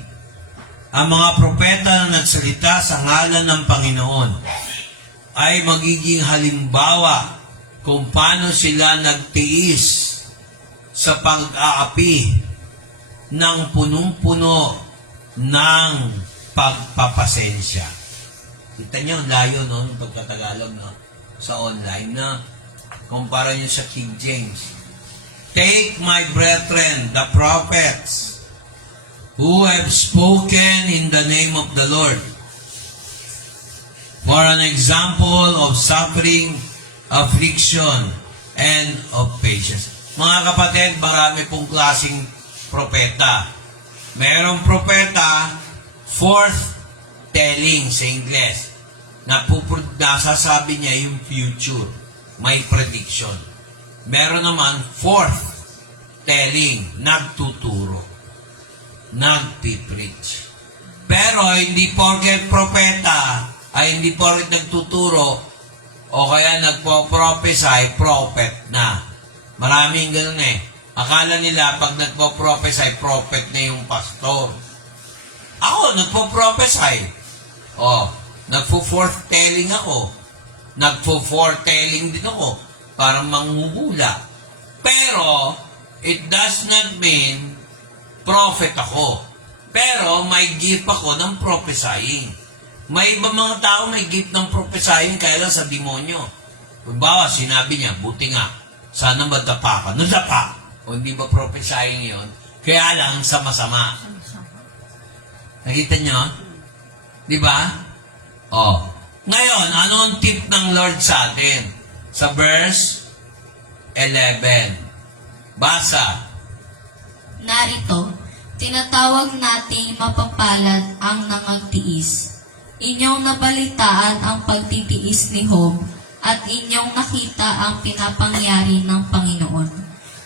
ang mga propeta na nagsalita sa ngalan ng Panginoon ay magiging halimbawa kung paano sila nagtiis sa pag-aapi ng punong-puno ng pagpapasensya. Kita niyo, layo, no? Yung pagkatagalog, no? Sa online, na kumpara niyo sa King James. Take my brethren, the prophets, who have spoken in the name of the Lord, for an example of suffering, affliction, and of patience. Mga kapatid, marami pong klaseng propeta. Merong propeta, forth-telling sa Ingles, na nasasabi niya yung future. May prediction. Meron naman forth-telling, nagtuturo, nagpipreach. Pero hindi porket propeta, ay hindi porket nagtuturo, o kaya nagpo-prophesy, prophet na. Maraming ganun eh. Akala nila pag nagpo-prophesy, prophet na yung pastor. Ako, nagpo-prophesy. Nagpo-forth-telling ako. Nagpo-foretelling din ako. Parang manghubula. Pero, it does not mean prophet ako. Pero, may gift ako ng prophesying. May iba mga tao may gift ng prophesying kaya lang sa demonyo. Kumbawa, sinabi niya, buti nga, sana madapa ka. Nadapa. O hindi ba prophesying yon? Kaya lang sa masama. Nakita niyo? Di ba? Ngayon, ano ang tip ng Lord sa atin? Sa verse 11. Basa. Narito, tinatawag nating mapapalad ang nangagtiis. Inyong nabalitaan ang pagtitiis ni Job at inyong nakita ang pinapangyari ng Panginoon,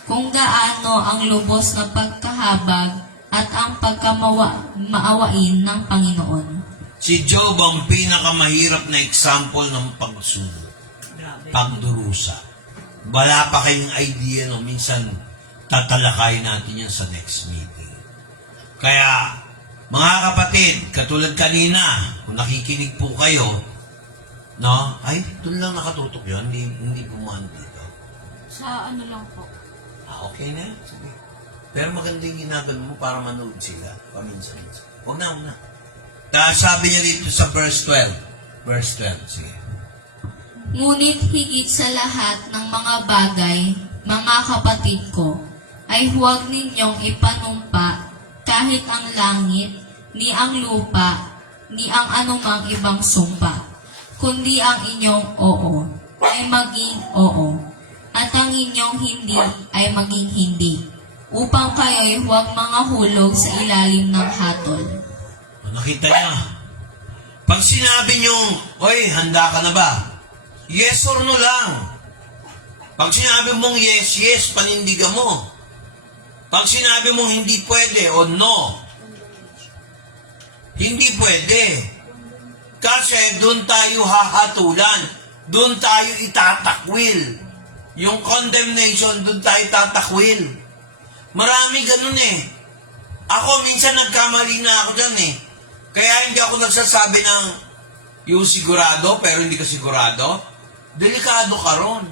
kung gaano ang lubos na pagkahabag at ang pagkamaawain ng Panginoon. Si Job ang pinakamahirap na example ng pagsubo, Grabe. pagdurusa. Wala pa kayong idea, no? Minsan tatalakayin natin yan sa next meeting. Kaya, mga kapatid, katulad kanina, kung nakikinig po kayo, no? Ay, doon lang nakatutok yun, hindi pumaan dito. Sa ano lang po. Okay na yan. Sige. Pero maganda yung ginagano mo para manood sila. Paminsan. Huwag na. Sabi niya dito sa verse 12. Verse 12. Sige. Ngunit higit sa lahat ng mga bagay, mga kapatid ko, ay huwag ninyong ipanumpa kahit ang langit, ni ang lupa, ni ang anumang ibang sumpa, kundi ang inyong oo ay maging oo, at ang inyong hindi ay maging hindi, upang kayo'y huwag mga hulog sa ilalim ng hatol. Nakita niya. Pag sinabi niyo, oy, handa ka na ba? Yes or no lang. Pag sinabi mong yes, yes, panindigan mo. Pag sinabi mong hindi pwede o no, hindi pwede. Kasi doon tayo hahatulan. Doon tayo itatakwil. Yung condemnation, doon tayo tatakwil. Marami ganun eh. Ako, minsan nagkamali na ako dyan eh. Kaya hindi ako nagsasabi ng yung sigurado, pero hindi ka sigurado. Delikado ka ron.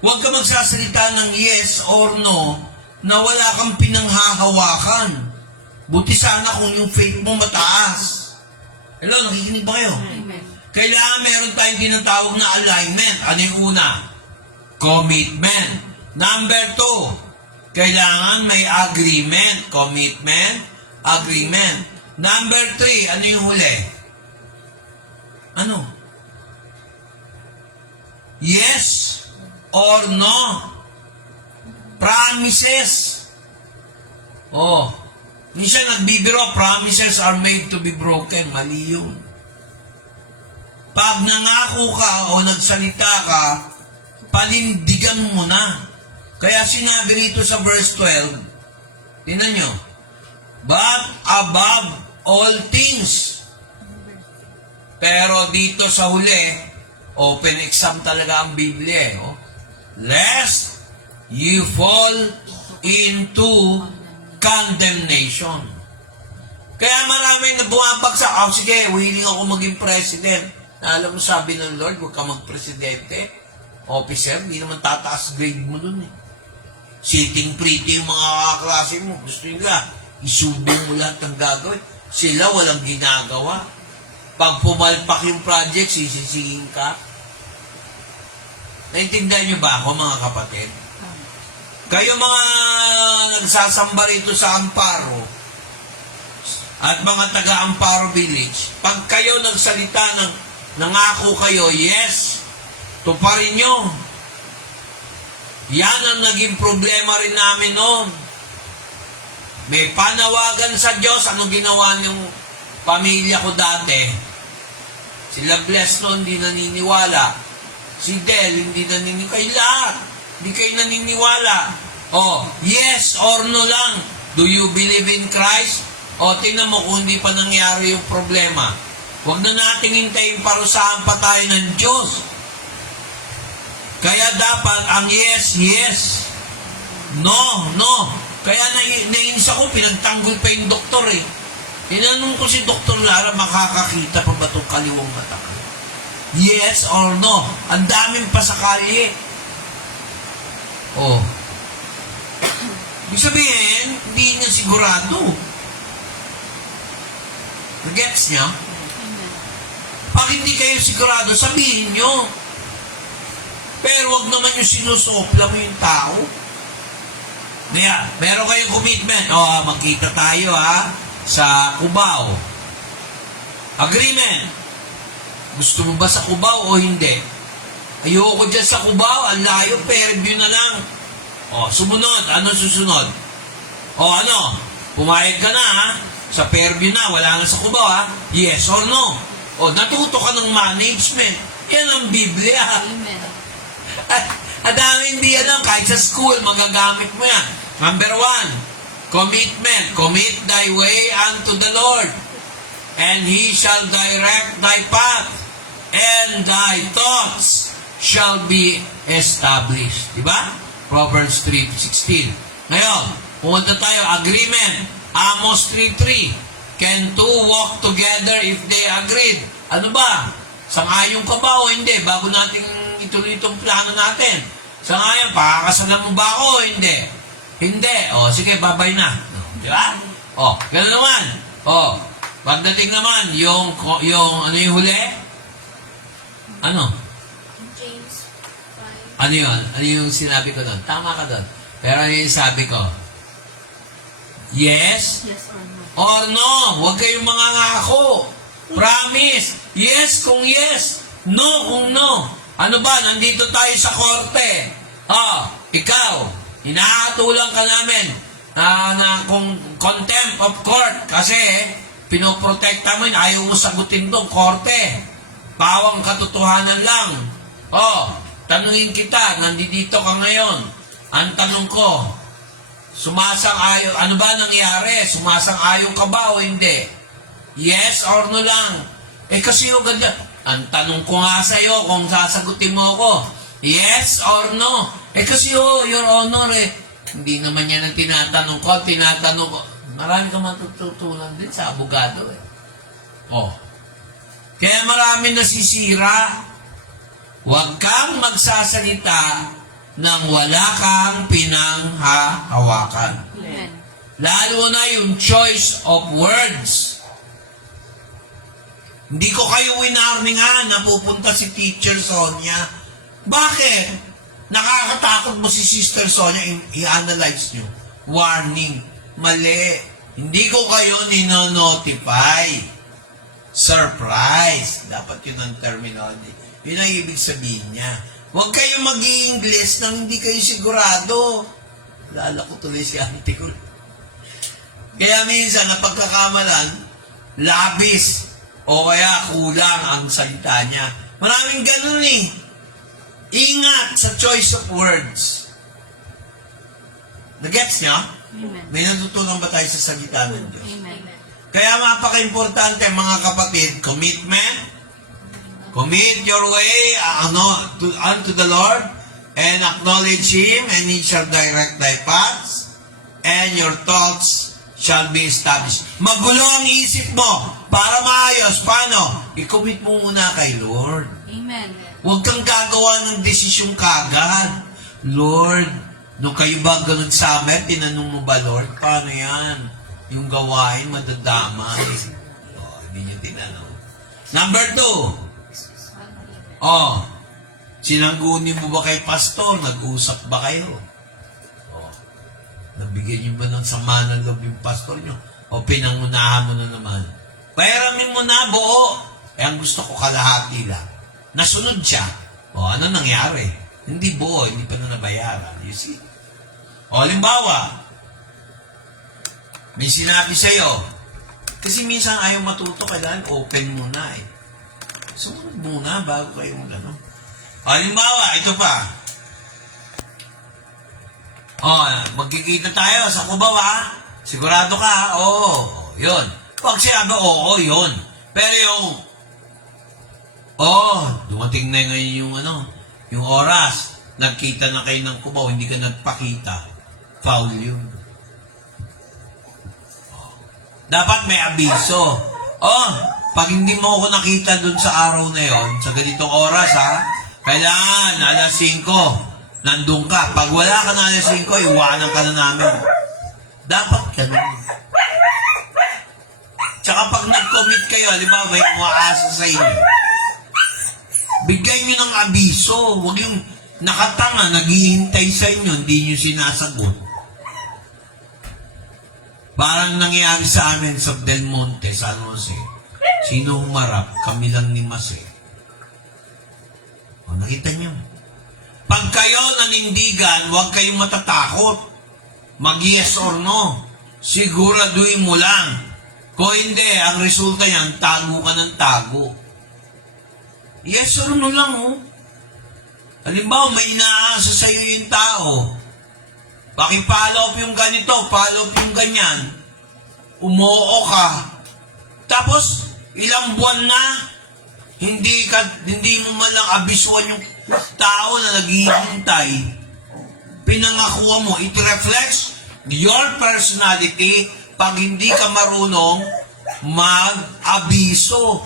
Huwag ka magsasalita ng yes or no na wala kang pinanghahawakan. Buti sana kung yung faith mo mataas. Hello, nakikinig ba kayo? Amen. Kailangan meron tayong tinatawag na alignment. Ano yung una? Commitment. Number 2, kailangan may agreement. Commitment, agreement. Number 3, ano yung huli? Ano? Yes or no? Promises. Oh. Minsan nagbibiro, promises are made to be broken. Mali yun. Pag nangako ka o nagsalita ka, panindigan mo na. Kaya sinabi rito sa verse 12, tingnan nyo, but above all things. Pero dito sa huli, open exam talaga ang Biblia. Oh. Lest you fall into condemnation. Kaya maraming na bumabagsak. Oh, sige, willing ako maging president. Alam mo, sabi ng Lord, huwag ka magpresidente. Officer, hindi naman tataas grade mo dun eh. Sitting pretty yung mga kaklase mo. Gusto nila, isubing mo lahat ng gagawin. Sila walang ginagawa. Pag pumalpak yung project, sisisihin ka. Naintindihan niyo ba ako, mga kapatid? Kayo mga nagsasamba rito sa Amparo at mga taga-Amparo Village, pag kayo nagsalita ng nangako kayo, yes, tuparin nyo. Yan ang naging problema rin namin noon. May panawagan sa Diyos. Ano ginawa niyong pamilya ko dati? Sila Bless noon, hindi naniniwala. Si Del, hindi naniniwala. Kayo lahat, hindi kayo naniniwala. Oh, yes or no lang. Do you believe in Christ? O, tingnan mo kung hindi pa nangyari yung problema. Huwag na natin hintayin parusahan pa tayo ng Diyos. Kaya dapat ang yes, yes. No, no. Kaya nainis ako, pinagtanggol pa yung doktor eh. Tinanong ko si Dr. Lara, makakakita pa ba itong kaliwang mata ko? Yes or no? Ang daming pasakali. Oh. Ibig sabihin, hindi niya sigurado. Gets niya? Amen. Pag hindi kayo sigurado, sabihin nyo. Pero wag naman yung sinusopla mo yung tao. Kaya, meron kayong commitment. O, magkita tayo sa Cubao. Agreement. Gusto mo ba sa Cubao o hindi? Ayoko dyan sa Cubao, ang layo, Fairview na lang. O, sumunod. Ano susunod? O, ano? Pumayag ka na, Sa Fairview na, wala na sa Cubao, Yes or no? O, natuto ka ng management. Yan ang Biblia. Amen. Ang dami hindi alam. Kahit sa school, magagamit mo yan. Number 1, commitment. Commit thy way unto the Lord, and He shall direct thy path, and thy thoughts shall be established. Diba? Proverbs 3:16. Ngayon, pumunta tayo, agreement. Amos 3:3. Can two walk together if they agreed? Ano ba? Sangayon ka ba o hindi? Bago natin ituloy itong plano natin. Sangayon, pakakasalan mo ba ako o hindi? Hindi. O, sige, babay na. Di ba? O, gano'n naman. O, pagdating naman, yung ano yung huli? Ano? James 5. Ano yun? Ano yung sinabi ko doon? Tama ka doon. Pero ano yung sabi ko? Yes Yes or no? or no. Huwag kayong mga ngako. Promise. Yes kung yes. No kung no. Ano ba? Nandito tayo sa korte. Ikaw, inaatulang ka namin na kung contempt of court kasi pinoprotekta mo yun, ayaw mo sagutin doon, korte. Pawang katotohanan lang. Tanungin kita, nandito ka ngayon. Ang tanong ko, sumasang-ayon, ano ba nangyari? Sumasang-ayon ka ba o hindi? Yes or no lang? Kasi yung ganda. Ang tanong ko nga sa'yo kung sasagutin mo ako, yes or no? Kasi Your Honor, hindi naman yan ang tinatanong ko. Tinatanong ko, marami ka matututunan din sa abogado Kaya marami nasisira. Huwag kang magsasalita nang wala kang pinanghahawakan. Amen. Lalo na yung choice of words. Hindi ko kayo winarningan na pupunta si Teacher Sonia. Bakit? Nakakatakot mo si Sister Sonia, i-analyze nyo. Warning. Mali. Hindi ko kayo nino-notify. Surprise. Dapat yun ang terminology. Yun ang ibig sabihin niya. Huwag kayong mag-i-English nang hindi kayo sigurado. Lala ko tuloy si auntie ko. Kaya minsan, napagkakamalan, labis, o kaya kulang ang salita niya. Maraming ganun Ingat sa choice of words. Nagets niyo? Amen. May natutunan ba tayo sa salita ng Diyos? Amen. Kaya mapaka-importante mga kapatid, commitment. Commit your way unto the Lord and acknowledge Him, and He shall direct thy paths, and your thoughts shall be established. Magulo ang isip mo para maayos. Paano? I-commit mo muna kay Lord. Amen. Huwag kang gagawa ng desisyon kagad. Lord, nung kayo ba nag-summer, tinanong mo ba, Lord, paano yan? Yung gawain, madadama. Hindi niyo tinanong. Number 2. Sinanggunin mo ba kay pastor? Nag-usap ba kayo? Nabigyan niyo ba ng sama ng loob yung pastor niyo? O pinangunahan mo na naman? Pairamin mo na buo. Ang gusto ko kalahati lang. Nasunod siya. Ano nangyari? Hindi buo, hindi pa na nabayaran. You see? Halimbawa, may sinabi sa'yo, kasi minsan ayaw matuto, kailangan open muna Sumunod muna bago kayo mag-ano. Halimbawa, ito pa. Magkikita tayo sa Cubao, sigurado ka, yun. Pag sinabi, yun. Pero dumating na ngayon yung oras, nagkita na kayo ng Cubao, hindi ka nagpakita, foul yun. Dapat may abiso. Pag hindi mo ako nakita dun sa araw na yon, sa ganitong oras kailangan alas 5, nandun ka. Pag wala ka na alas 5, iwanan ka na namin. Dapat ganun. Tsaka pag nag-commit kayo, halimbawa may umaasa sa inyo, bigay nyo ng abiso. Huwag yung nakatanga, naghihintay sa inyo, hindi nyo sinasagot. Parang nangyari sa amin sa Del Monte, San Jose. Sino humarap? Kami lang ni Mase. Nakita nyo. Pag kayo nanindigan, huwag kayong matatakot. Mag-yes or no. Siguraduhin mo lang. Kung hindi, ang resulta niyan, tago ka ng tago. Yes or no lang, oh. Halimbawa, may inaasa sa'yo yung tao. Paki-follow up yung ganito, follow up yung ganyan. Umoo ka. Tapos, ilang buwan na, hindi mo malang abisuan yung tao na naghihintay. Pinangakuha mo, it reflects your personality pag hindi ka marunong mag-abiso.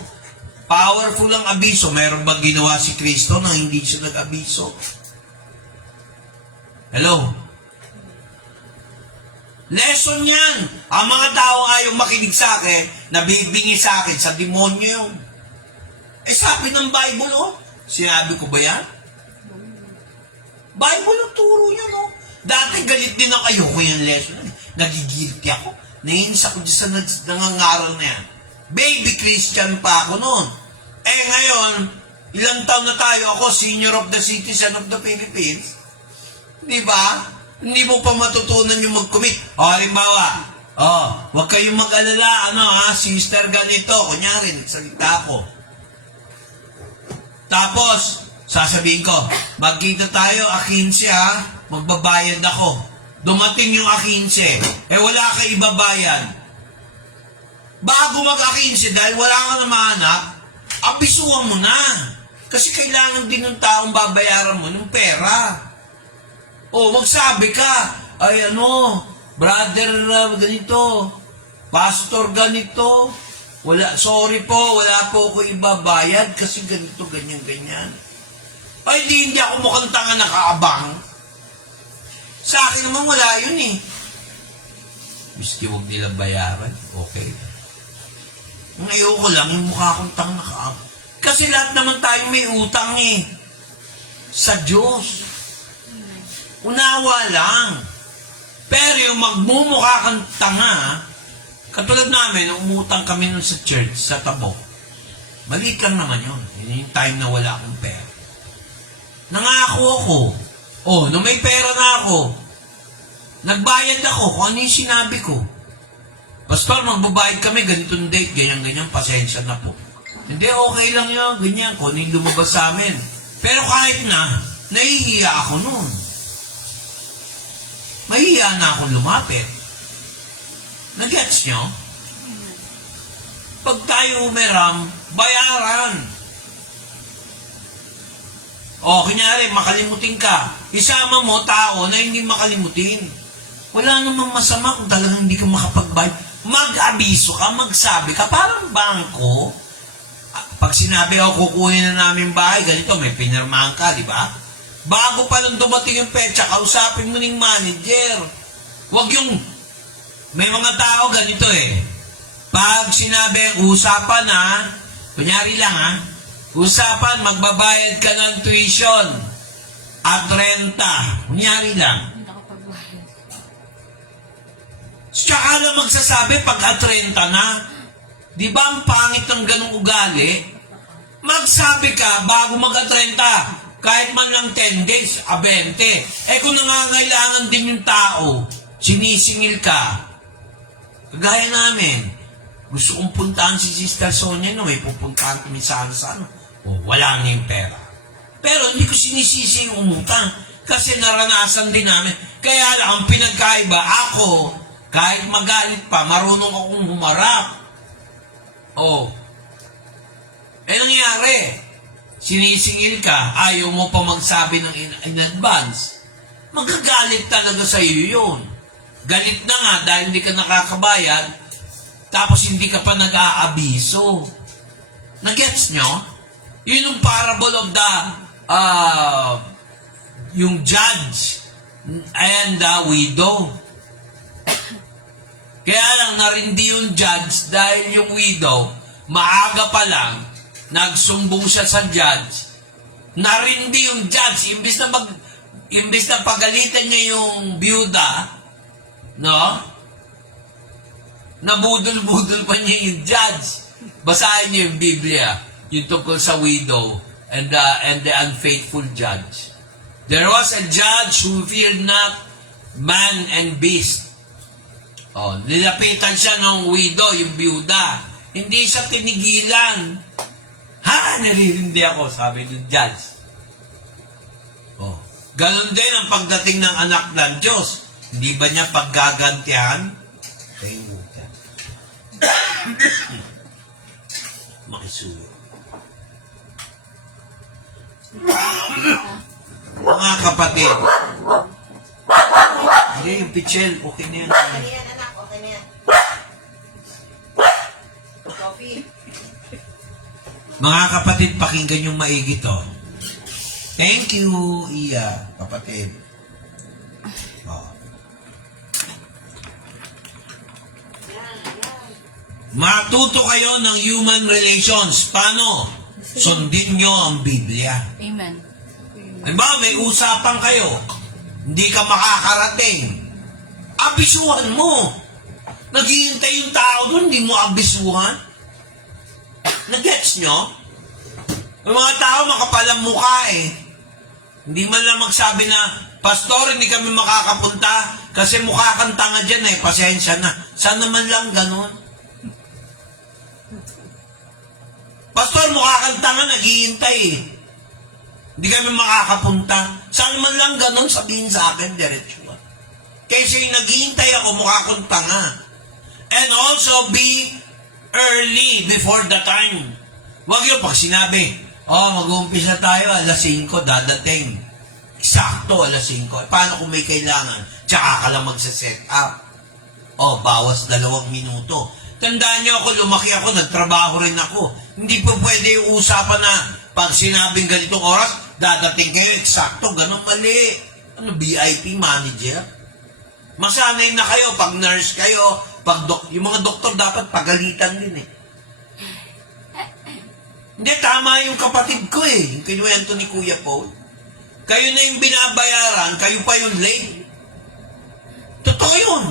Powerful ang abiso. Meron ba ginawa si Kristo na hindi siya nag-abiso? Hello? Lesson yan. Ang mga tao ayaw makinig sa akin, nabibingi sa akin, sa demonyo yun. Eh sabi ng Bible, oh. Sinabi ko ba yan? Bible ang turo yun, oh. Dati galit din ako, ayoko yung lesson. Nagigilty ako. Nainis ako dyan sa nangangaral na yan. Baby Christian pa ako noon. Eh ngayon, ilang taon na tayo, ako senior of the citizen of the Philippines. Di ba? Hindi mo pa matutunan yung mag-commit. O, halimbawa, huwag kayong mag-alala, sister ganito, kunyari, nagsalita ako. Tapos, sasabihin ko, magkita tayo, 15 magbabayad ako. Dumating yung 15, wala ka ibabayad. Bago mag-15, dahil wala ka na mahanap, abisuhan mo na. Kasi kailangan din ng taong babayaran mo ng pera. O, magsabi ka, brother ganito, pastor ganito, sorry po, wala po ako ibabayad kasi ganito, ganyan. Ay, hindi ako mukhang tanga nakaabang. Sa akin naman wala yun eh. Miski huwag nila bayaran, okay. Ang ayoko lang, yung mukha akong tanga nakaabang. Kasi lahat naman tayo may utang eh. Sa Diyos. Unawa lang. Pero yung magmumukha kang tanga, katulad namin, umutang kami nun sa church, sa Tabok. Maliit lang naman yun. Yun yung time na wala akong pera. Nangako ako. Nung may pera na ako, nagbayad ako kung ano yung sinabi ko. Pastor, magbabayad kami, ganitong date, ganyan, pasensya na po. Hindi, okay lang yun, ganyan, kung ano yung lumabas sa amin. Pero kahit na, nahihiya ako nun. Mahihiya na akong lumapit. Nag-gets nyo? Pag tayo umeram, bayaran. Kunyari, makalimutin ka. Isama mo tao na hindi makalimutin. Wala namang masama kung talagang hindi ka makapagbayad. Mag-abiso ka, magsabi ka. Parang bangko. Pag sinabi ako, kukunin na namin bahay, ganito, may pinirmahan ka, di ba? Bago pa lang dumating yung petsa, kausapin mo ng manager. Huwag yung, may mga tao ganito eh. Pag sinabi, usapan kunyari lang usapan, magbabayad ka ng tuition at renta. Kunyari lang. Hindi ako pagbayad. Tsaka lang magsasabi pag at renta na. Di ba ang pangit ng ganong ugali? Magsabi ka bago mag-atrenta. Kahit man lang 10 days, 20. Kung nangangailangan din yung tao, sinisingil ka. Kagaya namin. Gusto kong puntahan si Sister Sonia, may pupuntahan kami sana sa wala na yung pera. Pero hindi ko sinisisi yung umutang. Kasi naranasan din namin. Kaya lang, ang pinagkaiba, ako, kahit magalit pa, marunong akong humarap. Nangyari, sinisingil ka, ayaw mo pa magsabi ng in advance, magagalit talaga sa iyo yun. Galit na nga dahil hindi ka nakakabayad, tapos hindi ka pa nag-aabiso. Nagets nyo? Yun yung parable of the yung judge and the widow. Kaya lang narindi yung judge dahil yung widow, maaga pa lang, nagsumbong siya sa judge. Narindi yung judge, imbis na pagalitan niya yung byuda, nabudol-budol pa niya yung judge. Basahin niyo yung Biblia, yung tungkol sa widow and the unfaithful judge. There was a judge who feared not man and beast. Nilapitan siya ng widow, yung byuda. Hindi siya tinigilan. Ha? Naririndi ako, sabi ng judge. Oh. Ganon din ang pagdating ng anak ng Diyos. Hindi ba niya paggagantihan? Kayo ka. Makisuyo. Mga kapatid. Hindi, yung pichel, okay na yan. Okay na yan, anak. Okay na yan. Coffee. Mga kapatid, pakinggan yung maigi to. Thank you, Iya, kapatid. Oh. Matuto kayo ng human relations. Paano? Sundin nyo ang Biblia. Amen. Diba, may usapan kayo. Hindi ka makakarating. Abisuhan mo. Naghihintay yung tao doon, hindi mo abisuhan. Nag-gets nyo? Yung mga tao makapalang mukha eh. Hindi man lang magsabi na, Pastor, hindi kami makakapunta kasi mukha kang tanga dyan eh, pasensya na. Sana man lang ganun. Pastor, mukha kang tanga, naghihintay eh. Hindi kami makakapunta. Sana man lang ganun, sabihin sa akin, diretso. Kaysa yung naghihintay ako, mukha kong tanga. And also be early before the time. Huwag yung pag sinabi, mag-uumpisa tayo, alas 5, dadating. Eksakto, alas 5. Paano kung may kailangan? Tsaka ka lang magsaset up. Bawas 2 minuto. Tandaan niyo ako, lumaki ako, nagtrabaho rin ako. Hindi po pwede yung usapan na pag sinabing ganitong oras, dadating kayo, eksakto, ganun mali. Ano, VIP manager? Masanay na kayo, pag nurse kayo, yung mga doktor dapat pagalitan din eh. Hindi, tama yung kapatid ko eh. Yung kinuwento ni Kuya Paul. Kayo na yung binabayaran, kayo pa yung late. Totoo yun.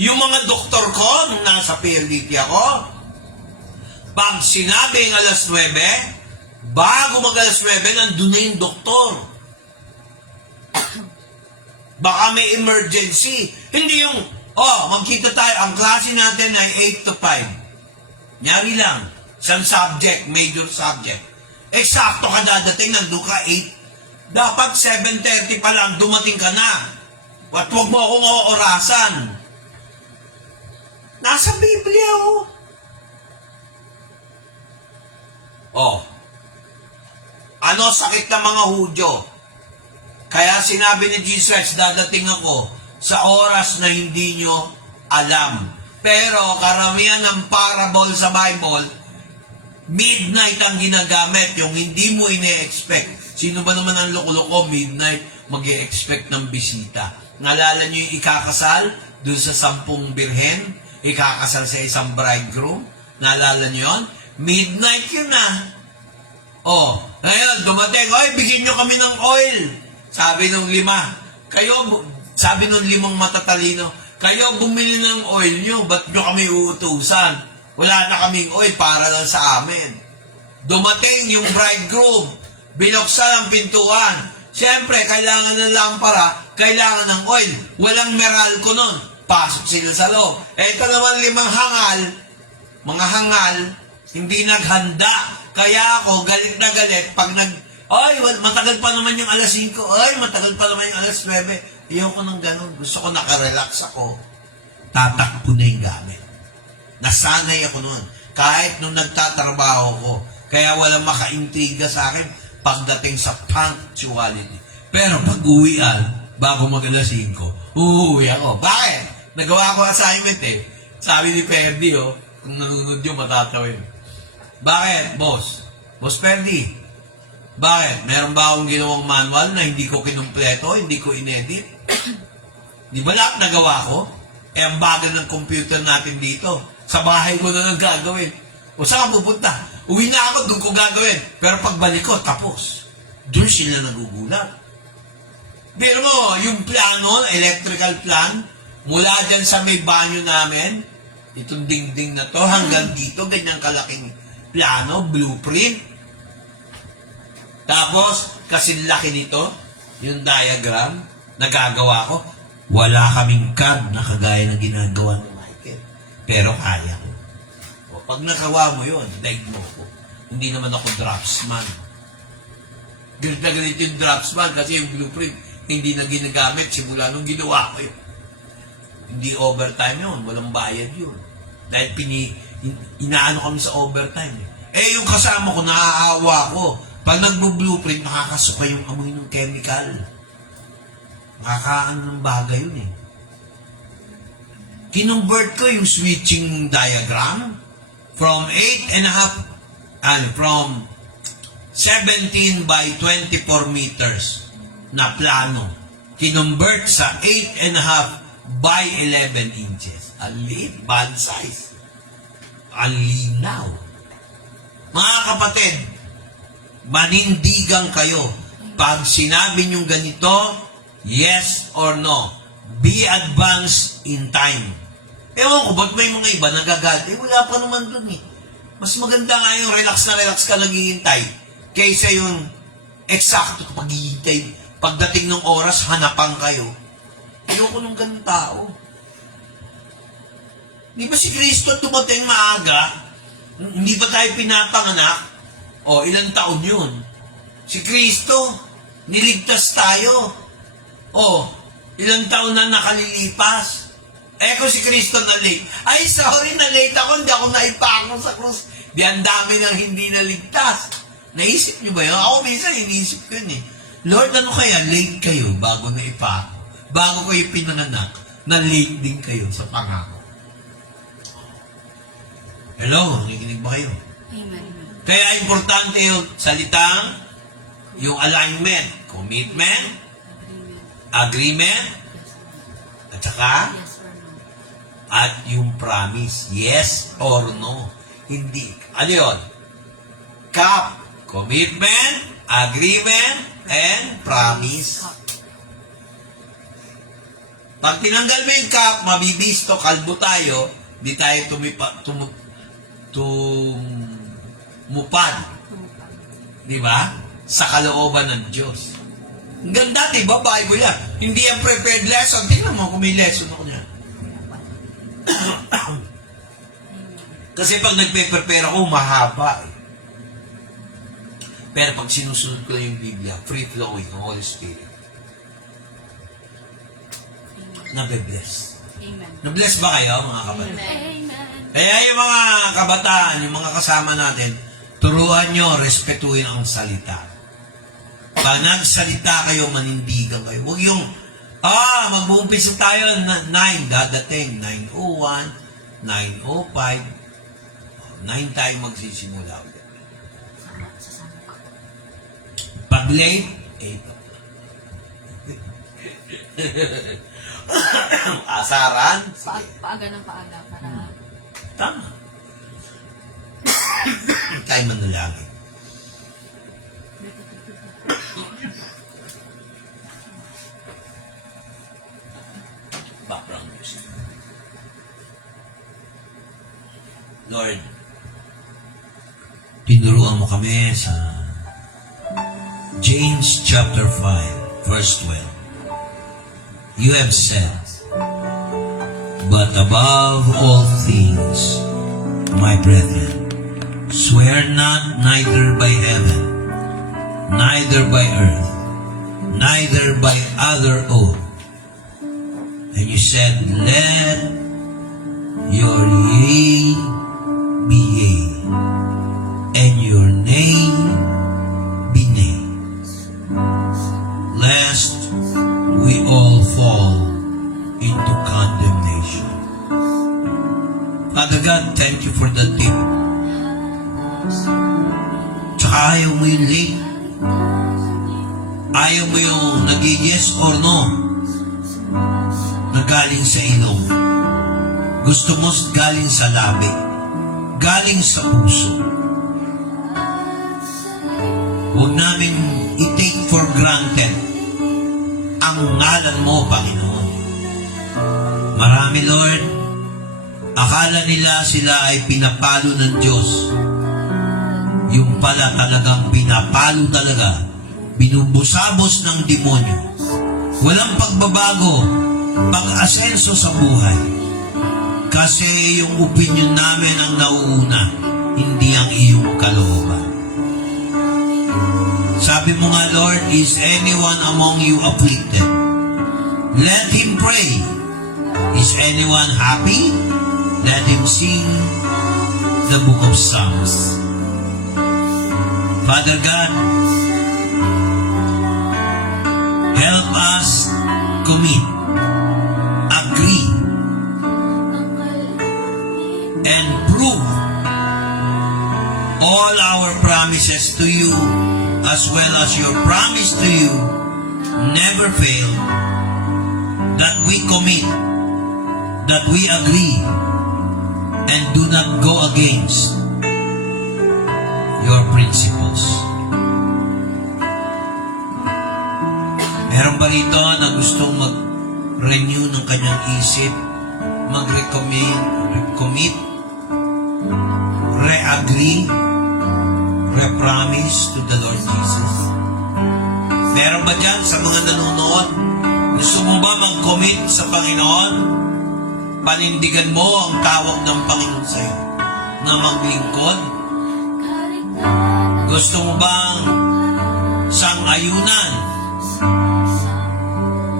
Yung mga doktor ko, nung nasa PLDT ako, pag sinabing alas 9, bago mag-alas 9, nandun na yung doktor. Baka may emergency. Hindi yung, magkita tayo, ang klase natin ay 8 to 5. Nyari lang, isang subject, major subject. Eksakto ka dadating, nandun ka 8. Dapat 7:30 pa lang, dumating ka na. At huwag mo akong orasan. Nasa Biblia, Ano sakit ng mga Hudyo? Kaya sinabi ni Jesus, dadating ako sa oras na hindi nyo alam. Pero karamihan ng parable sa Bible, midnight ang ginagamit, yung hindi mo ine-expect. Sino ba naman ang loko-loko, midnight, mag-e-expect ng bisita? Nalala nyo yung ikakasal doon sa 10 birhen? Ikakasal sa isang bridegroom? Nalala nyo yun? Midnight yun ngayon, dumating, bigyan nyo kami ng oil. Sabi nung 5, sabi nung 5 matatalino, kayo bumili ng oil nyo, ba't nyo kami uutusan? Wala na kaming oil para lang sa amin. Dumating yung bridegroom, binuksan ang pintuan. Siyempre, kailangan ng lampara, kailangan ng oil. Walang Meralco nun. Pasok sila sa loob. Ito naman 5 mga hangal, hindi naghanda. Kaya ako, galit na galit, pag matagal pa naman yung alas 5, matagal pa naman yung alas 9. Ayoko nang ganun. Gusto ko nakarelax ako. Tatakbo na yung gamit. Nasanay ako noon. Kahit nung nagtatrabaho ko. Kaya walang makaintriga sa akin pagdating sa punctuality. Pero pag uwian, bago mag-alas 5, uuwi ako. Bakit? Nagawa ko assignment eh. Sabi ni Ferdy, kung nanonood yung matatawin. Bakit, boss? Boss Ferdy, bakit? Meron ba akong ginawang manual na hindi ko kinumpleto, hindi ko inedit? Di ba lahat nagawa ko? Ang bagal ng computer natin dito. Sa bahay ko na lang gagawin. O saan ka pupunta? Uwi na ako, doon ko gagawin. Pero pagbalik ko, tapos. Doon sila nagugulat. Pero mo, yung plano, electrical plan, mula dyan sa may banyo namin, itong dingding na to, hanggang dito, ganyang kalaking plano, blueprint. Tapos, kasi laki nito, yung diagram, nagagawa ko, wala kaming CAD na kagaya ng ginagawa ni Michael. Pero kaya ko. Pag nakawa mo yun, daig mo ko. Hindi naman ako draftsman. Galit na galit yung draftsman kasi yung blueprint hindi na ginagamit simula nung ginawa ko yun. Hindi overtime yun. Walang bayad yun. Dahil inaano kami sa overtime. Eh, yung kasama ko, naaawa ko. Pag nagbo-blueprint, nakakasuka yung amoy ng chemical. Nakakaano ng bagay yun eh. Kinumbert ko yung switching diagram from 17 by 24 meters na plano. Kinumbert sa 8.5 by 11 inches. Ang liit, band size. Ang linaw. Mga kapatid, manindigan kayo. Pag sinabi nyo ganito, yes or no. Be advanced in time. Ewan ko, ba't may mga iba nagagat? Eh, wala pa naman dun eh. Mas maganda nga yung relax na relax ka naghihintay kaysa yung eksakto ka paghihintay. Pagdating ng oras, hanapan kayo. Ayoko nung ganun tao. Di ba si Kristo tumating maaga? Hindi ba tayo pinapanganak? O, ilang taon yun? Si Kristo, niligtas tayo. O, ilang taon na nakalilipas? Eh, kung si Kristo na late, ay, sorry, na late ako, hindi ako naipako sa krus. Di ang dami nang hindi naligtas. Naisip niyo ba yun? Ako minsan, iniisip ko yun eh. Lord, ano kaya, late kayo bago na ipako? Bago kayo pinanganak, na late din kayo sa pangako. Hello, nakikinig ba kayo? Amen. Kaya importante yung salitang, yung alignment, commitment, agreement, at saka, Yes or no? at yung promise, yes or no. Hindi. Ano yun? CAP, commitment, agreement, and promise. Pag tinanggal mo yung CAP, mabibisto, kalbo tayo, di tayo tumupad. Di ba? Sa kalooban ng Diyos. Ang ganda, di ba? Bible yan. Hindi yan prepared lesson. Tingnan mo kung may lesson ako niya. Kasi pag nagpe-prepare ako, mahaba eh. Pero pag sinusunod ko yung Biblia, free-flowing, ang Holy Spirit, nabe-bless. Amen. Na-bless ba kayo, mga kapatid? Amen. Kaya yung mga kabataan, yung mga kasama natin, turuan nyo, respetuhin ang salita. Pag nagsalita kayo, manindigan kayo. Huwag yung, mag-uumpisa tayo, 9, dadating, 9:01, 9:05, 9 tayo magsisimula ulit. Pag late, 8. Asaran? Sige. Paaga ng paaga para Tama. Tayo manalangin. Background music. Lord, tinuruan mo kami sa James chapter 5, verse 12. You have said, but above all things, my brethren, swear not neither by heaven, neither by earth, neither by other oath. And you said, let your yea be yea, and your nay be nay, lest we all fall into condemnation. Father God, thank you for the tip. Tsaka ayaw mo yung late. Ayaw mo yung nag-yes or no na galing sa ilong. Gusto mo galing sa labi. Galing sa puso. Huwag namin i-take for granted ang ngalan mo, Panginoon. Marami, Lord, akala nila sila ay pinapalo ng Diyos. Yung pala talagang pinapalo talaga, binubusabos ng demonyo. Walang pagbabago, pag-asenso sa buhay. Kasi yung opinion namin ang nauuna, hindi ang iyong kalooban. Sabi mo nga, Lord, is anyone among you afflicted? Let him pray. Is anyone happy? Let him sing the book of Psalms. Father God, help us commit, agree, and prove all our promises to you, as well as your promise to you, never fail, that we commit, that we agree, and do not go against your principles. Meron ba rito na gustong mag-renew ng kanyang isip, mag-recommit, re-agree, re-promise to the Lord Jesus? Meron ba dyan sa mga nanonood? Gusto mo ba mag-commit sa Panginoon? Panindigan mo ang tawag ng Panginoon sa'yo na maglingkod? Gusto mo bang sang-ayunan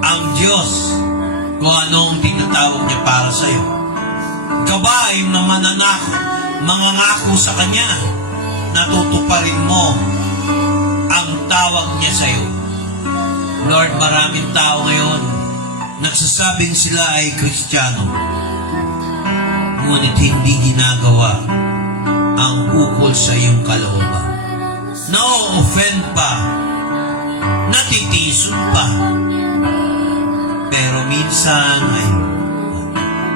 ang Diyos kung anong tinatawag niya para sa'yo? Ikaw ba ay mangangako sa Kanya? Natutuparin mo ang tawag niya sa'yo. Lord, maraming tao ngayon nagsasabing sila ay Kristiyano, ngunit hindi ginagawa ang ukol sa iyong kalooban. Na-offend pa, natitison pa, pero minsan ay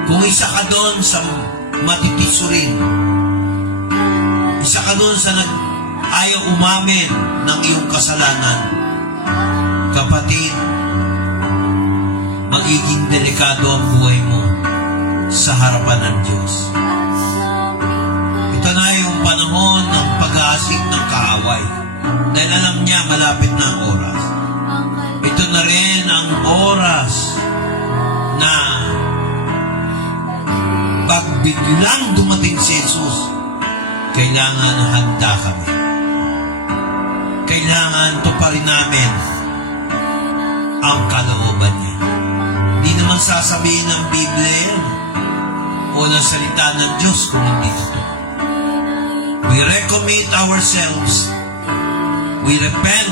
kung isa ka doon sa matitiso rin, isa ka doon sa ayaw umamin ng iyong kasalanan, kapatid, magiging delikado ang buhay mo sa harapan ng Diyos. Ito na yung panahon ng pag-aasik ng kaaway. Dahil alam niya, malapit na ang oras. Ito na rin ang oras na pag biglang dumating si Jesus, kailangan handa kami. Kailangan tuparin namin ang kalooban niya. Hindi naman sasabihin ng Biblia yan o ng salita ng Diyos kung hindi totoo. We recommit ourselves. We repent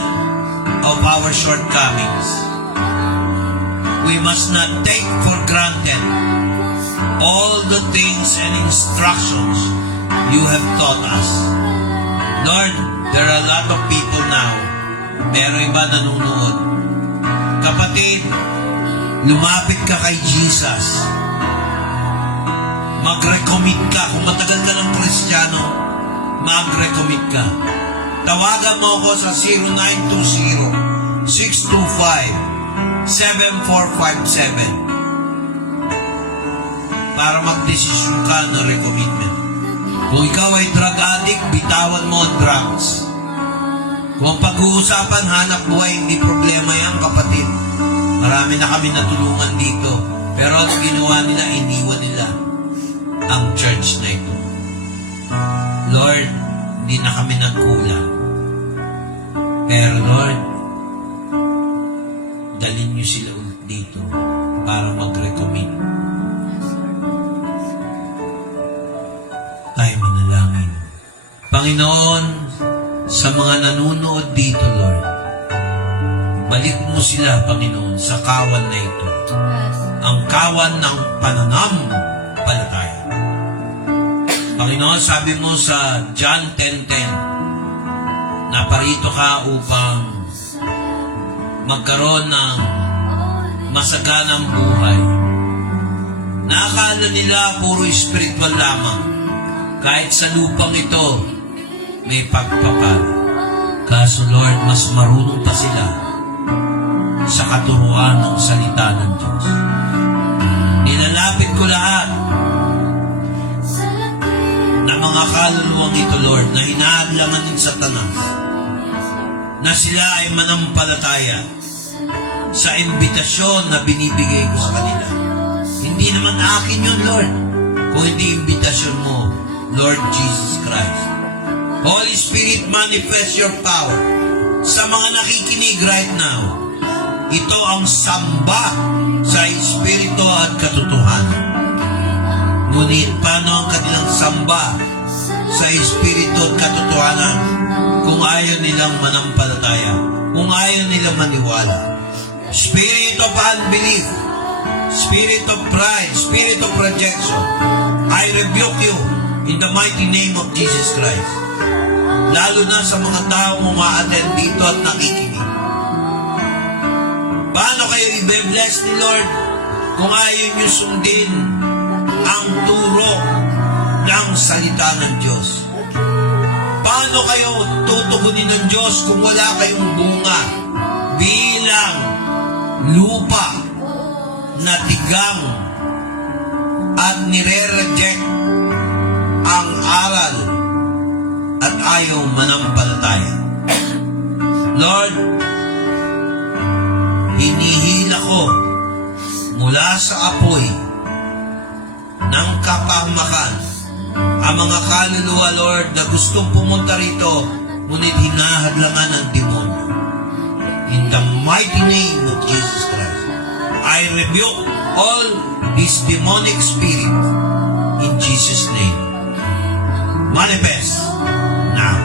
of our shortcomings. We must not take for granted all the things and instructions you have taught us. Lord, there are a lot of people now. Meron iba nanonood. Kapatid, lumapit ka kay Jesus. Mag-recommit ka. Kung matagal ka ng Kristiyano, mag-recommit ka. Tawagan mo ako sa 0920-625-7457 para magdesisyon ka ng recommitment. Kung ikaw ay drug addict, bitawan mo ang drugs. Kung pag-uusapan, hanap buhay, hindi problema yan, kapatid. Marami na kami natulungan dito. Pero ang ginawa nila, iniwan nila ang church na ito. Lord, hindi na kami nagkulang. Pero Lord, dalhin niyo sila ulit dito para mag-recommit. Tayo manalangin. Panginoon, sa mga nanonood dito, Lord, balik mo sila, Panginoon, sa kawan na ito. Ang kawan ng pananampalataya. Panginoon, sabi mo sa John 10:10, naparito ka upang magkaroon ng masaganang buhay. Nakakala nila puro spiritual lamang. Kahit sa lupang ito, may pagpapal. Kaso Lord, mas marunong pa sila sa katuruan ng salita ng Diyos. Nilalapit ko lahat na mga kaluluwang ito, Lord, na hinahadlangan ng Satanas, na sila ay manampalataya sa imbitasyon na binibigay ko sa kanila. Hindi naman akin yun, Lord, kung hindi imbitasyon mo Lord Jesus Christ. Holy Spirit, manifest your power sa mga nakikinig right now. Ito ang samba sa Espiritu at katotohanan. Ngunit paano ang kanilang samba sa Espiritu at katotohanan kung ayaw nilang manampalataya, kung ayaw nilang maniwala? Spirit of unbelief, spirit of pride, spirit of rejection, I rebuke you in the mighty name of Jesus Christ. Lalo na sa mga taong umaattend dito at nakikinig. Paano kayo i-bless ni Lord kung ayaw nyo sundin ang turo ng salita ng Diyos? Paano kayo tutugunin ng Diyos kung wala kayong bunga bilang lupa na tigang at nire-reject ang aral at ayaw manampalataya? Lord, hinihila ko mula sa apoy ng kapahamakan ang mga kaluluwa, Lord, na gustong pumunta rito, ngunit hinahadlangan ng demonyo. In the mighty name of Jesus Christ, I rebuke all this demonic spirit in Jesus' name. Manifest now.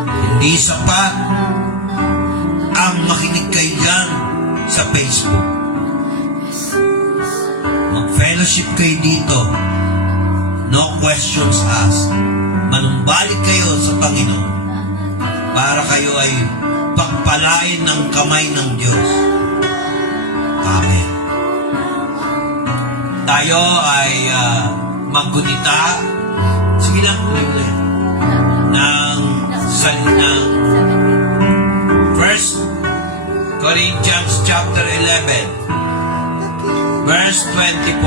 Hindi sapat ang makinig kayo dyan sa Facebook. Mag-fellowship kayo dito. No questions asked. Manumbalik kayo sa Panginoon para kayo ay pagpalain ng kamay ng Diyos. Amen. Tayo ay maggunita. Sige lang, ulit. Ng 1 Corinthians chapter 11 verse 24.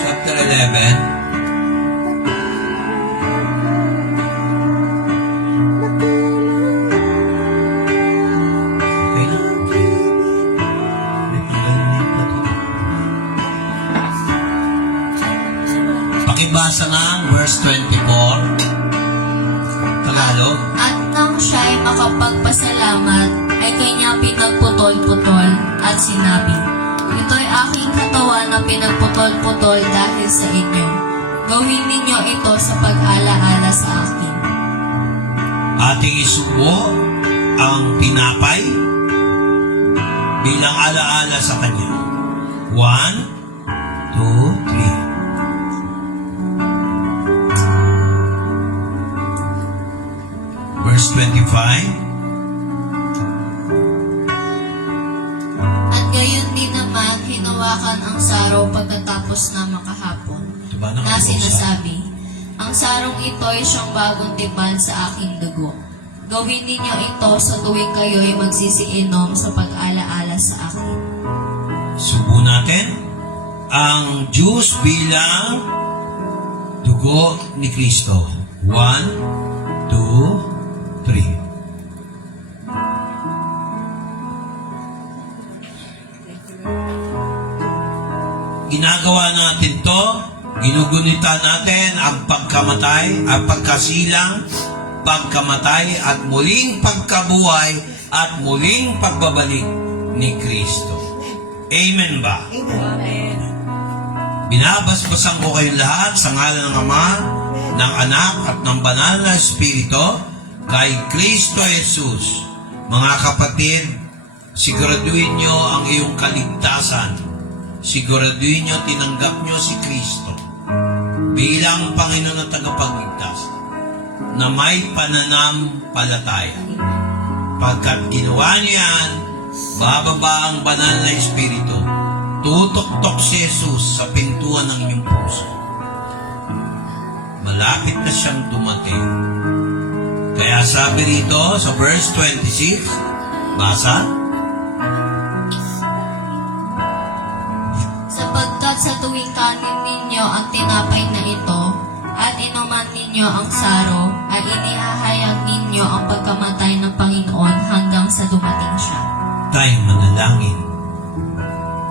Chapter 11 Pakibasa nga ang verse 24. Tagalog. At nang siya'y makapagpasalamat, ay kanya pinagputol-putol at sinabi, ito'y aking katawan na pinagputol-putol dahil sa inyo. Gawin ninyo ito sa pag-alaala sa akin. Ating isubo ang tinapay bilang alaala sa Kanya. 1, 2, 3. Verse 25. At gayon din naman, hinawakan ang saraw pagkatapos na makahapon, Diba na sinasabi, ang sarong ito ay siyang bagong tipan sa aking dugo. Gawin ninyo ito sa tuwing kayo'y magsisiinom sa pag-alaala sa akin. Subo natin ang juice bilang dugo ni Kristo. 1, 2, 3. Ginagawa natin to, ginugunita natin ang pagkamatay, ang pagkasilang, pagkamatay at muling pagkabuhay at muling pagbabalik ni Kristo. Amen ba? Amen. Binabasbasan ko kayong lahat sa ngalan ng Ama, ng Anak at ng Banal na Espiritu kay Kristo Jesus. Mga kapatid, siguraduhin nyo ang iyong kaligtasan. Siguraduhin nyo tinanggap nyo si Kristo bilang Panginoon at tagapagligtas na may pananampalataya. Pagkat ginawa niyo yan, bababa ang Banal na Espiritu. Tutok-tok si Jesus sa pintuan ng inyong puso. Malapit na siyang dumating. Kaya sabi rito sa verse 26, basa? Sapagkat sa tuwing kanin ninyo ang tinapay na ito, at inuman ninyo ninyo ang saro, ay inihahayag ninyo ang pagkamatay ng Panginoon hanggang sa dumating siya. Tayong manalangin.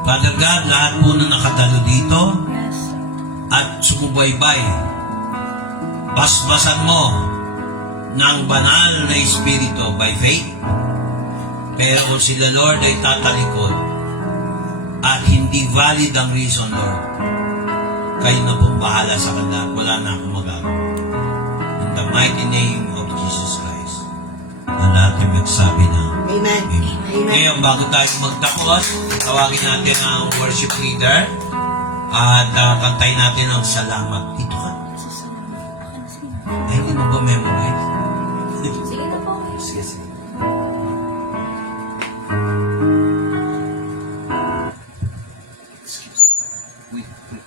Father God, lahat po na nakatalo dito Yes, sir. at sumubaybay, basbasan mo ng banal na Espiritu by faith. Pero kung sila, Lord, ay tatalikod at hindi valid ang reason, Lord, kayo na pong bahala sa kanila at wala na akong magagawa. In the mighty name of Jesus Christ. Na lahat yung magsabi na Amen. Amen. ngayon, bago tayo magtapos, tawagin natin ang worship leader at kantayin natin ang salamat. Dito ka. Ay, hindi mo ba memorize? Sige na po. Sige, sige. Wait, wait.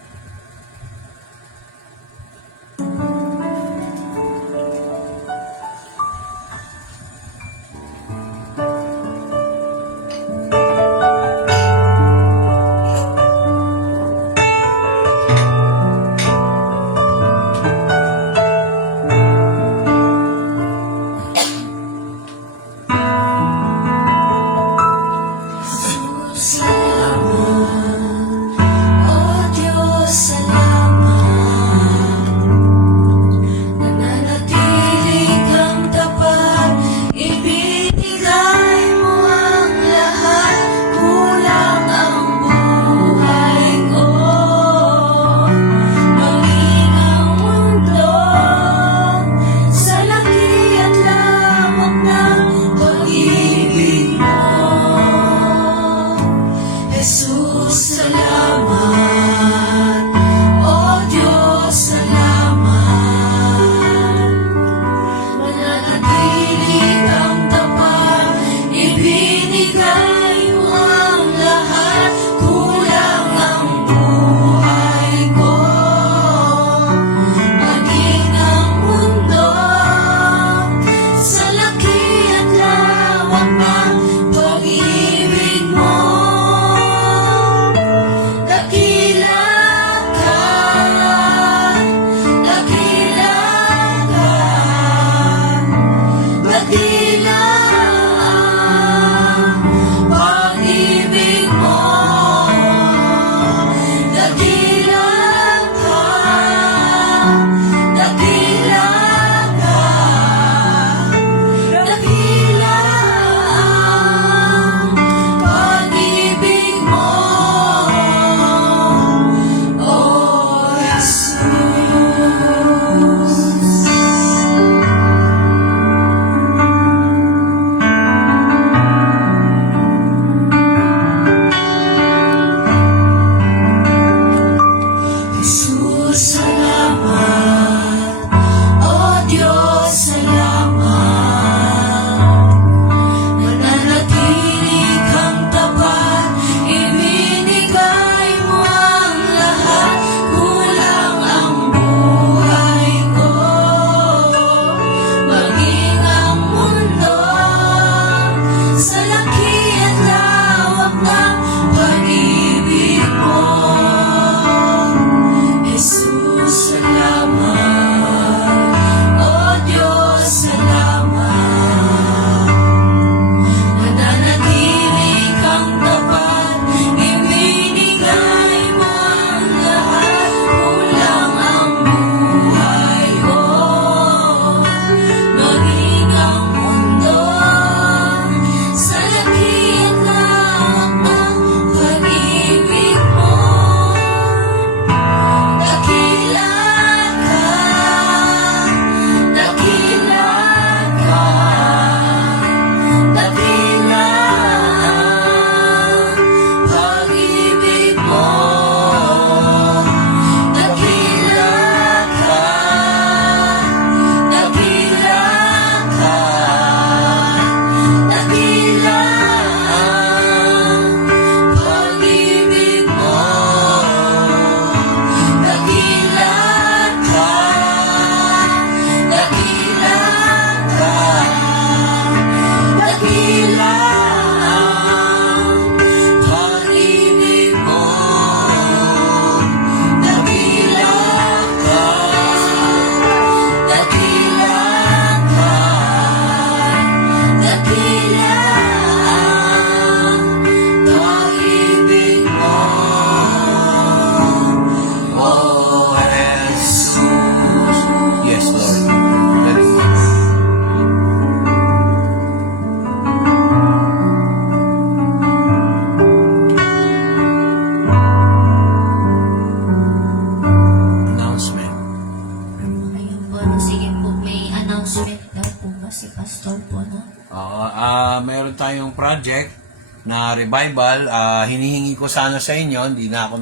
project na revival. Hinihingi ko sana sa inyo, hindi na ako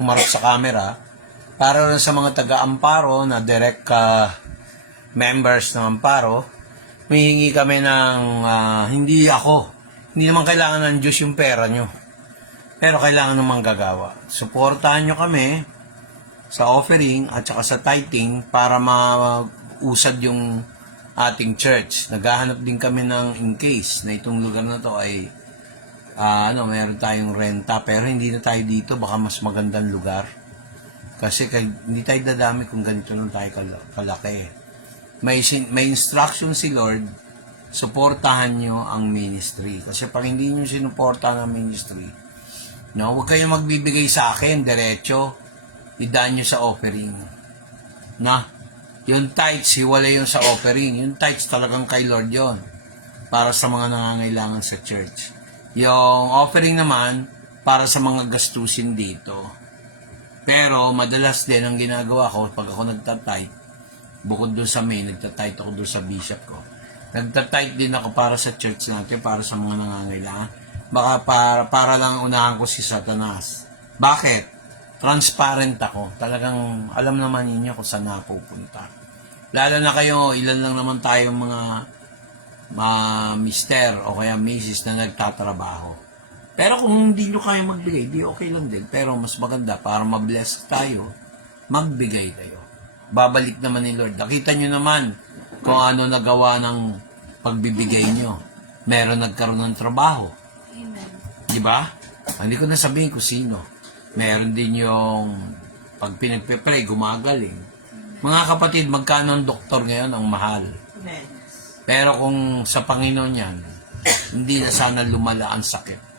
humarap sa camera, para rin sa mga taga-Amparo na direct members ng Amparo. Humihingi kami ng hindi naman kailangan ng Diyos yung pera nyo, pero kailangan ng manggagawa. Suportahan nyo kami sa offering at saka sa tithing para mausad yung ating church. Naghahanap din kami ng in case na itong lugar na to ay meron tayong renta, pero hindi na tayo dito, baka mas magandang lugar. Kasi hindi tayo dadami kung ganito lang tayo kalaki. May instruction si Lord, suportahan nyo ang ministry. Kasi pag hindi nyo sinuportahan ang ministry, huwag kayong magbibigay sa akin, diretso, idaan nyo sa offering. Yung tithes, hiwalay yung sa offering. Yung tithes talagang kay Lord yon, para sa mga nangangailangan sa church. Yung offering naman, para sa mga gastusin dito. Pero madalas din ang ginagawa ko, pag ako nagtatithe, bukod doon sa main, nagtatithe ako doon sa bishop ko. Nagtatithe din ako para sa church natin, para sa mga nangangailangan. Baka para lang unahan ko si Satanas. Bakit? Transparent ako. Talagang alam naman ninyo kung saan napupunta. Lalo na kayo, ilan lang naman tayong mga mister o kaya misis na nagtatrabaho. Pero kung hindi nyo kayo magbigay, di okay lang din. Pero mas maganda, para mabless tayo, magbigay kayo. Babalik naman ni Lord. Nakita nyo naman kung ano nagawa ng pagbibigay nyo. Meron nagkaroon ng trabaho. Amen. Di ba? Hindi ko na sabihin kung sino. Meron din yung pag pinagpe-pray, gumagaling. Mga kapatid, magkano ang doktor ngayon ang mahal? Amen. Pero kung sa Panginoon yan, hindi na sana lumala ang sakit.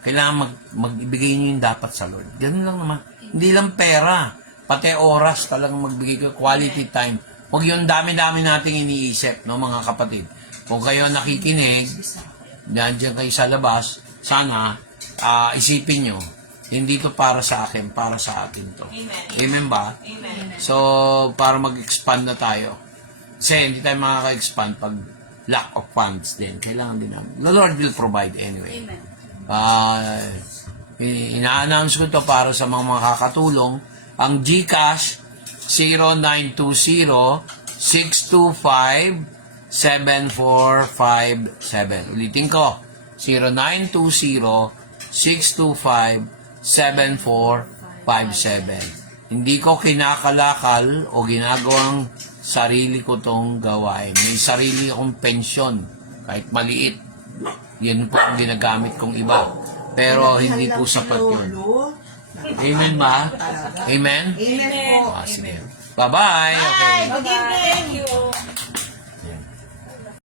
Kailangan mag-ibigay nyo yung dapat sa Lord. Ganun lang naman. Hindi lang pera, pati oras talagang magbigay ko, quality time. Huwag yung dami-dami nating iniisip, no, mga kapatid. Kung kayo nakikinig, nandiyan kayo sa labas, sana isipin nyo, hindi to para sa akin, para sa atin to. Amen ba? Amen. So, para mag-expand na tayo. Kasi hindi tayo makaka-expand pag lack of funds din. Kailangan din namin. The Lord will provide anyway. Amen. Ina-announce ko to para sa mga makakatulong. Ang GCash 0920-625-7457. Ulitin ko, 0920-625-7457. Hindi ko kinakalakal o ginagawang sarili ko tong gawain. May sarili akong pensyon, kahit maliit. Yun po ang ginagamit kong iba. Pero hindi po sapat yun. Amen ba? Amen? Amen po. Sige. Bye-bye. Okay. Good evening. Thank you.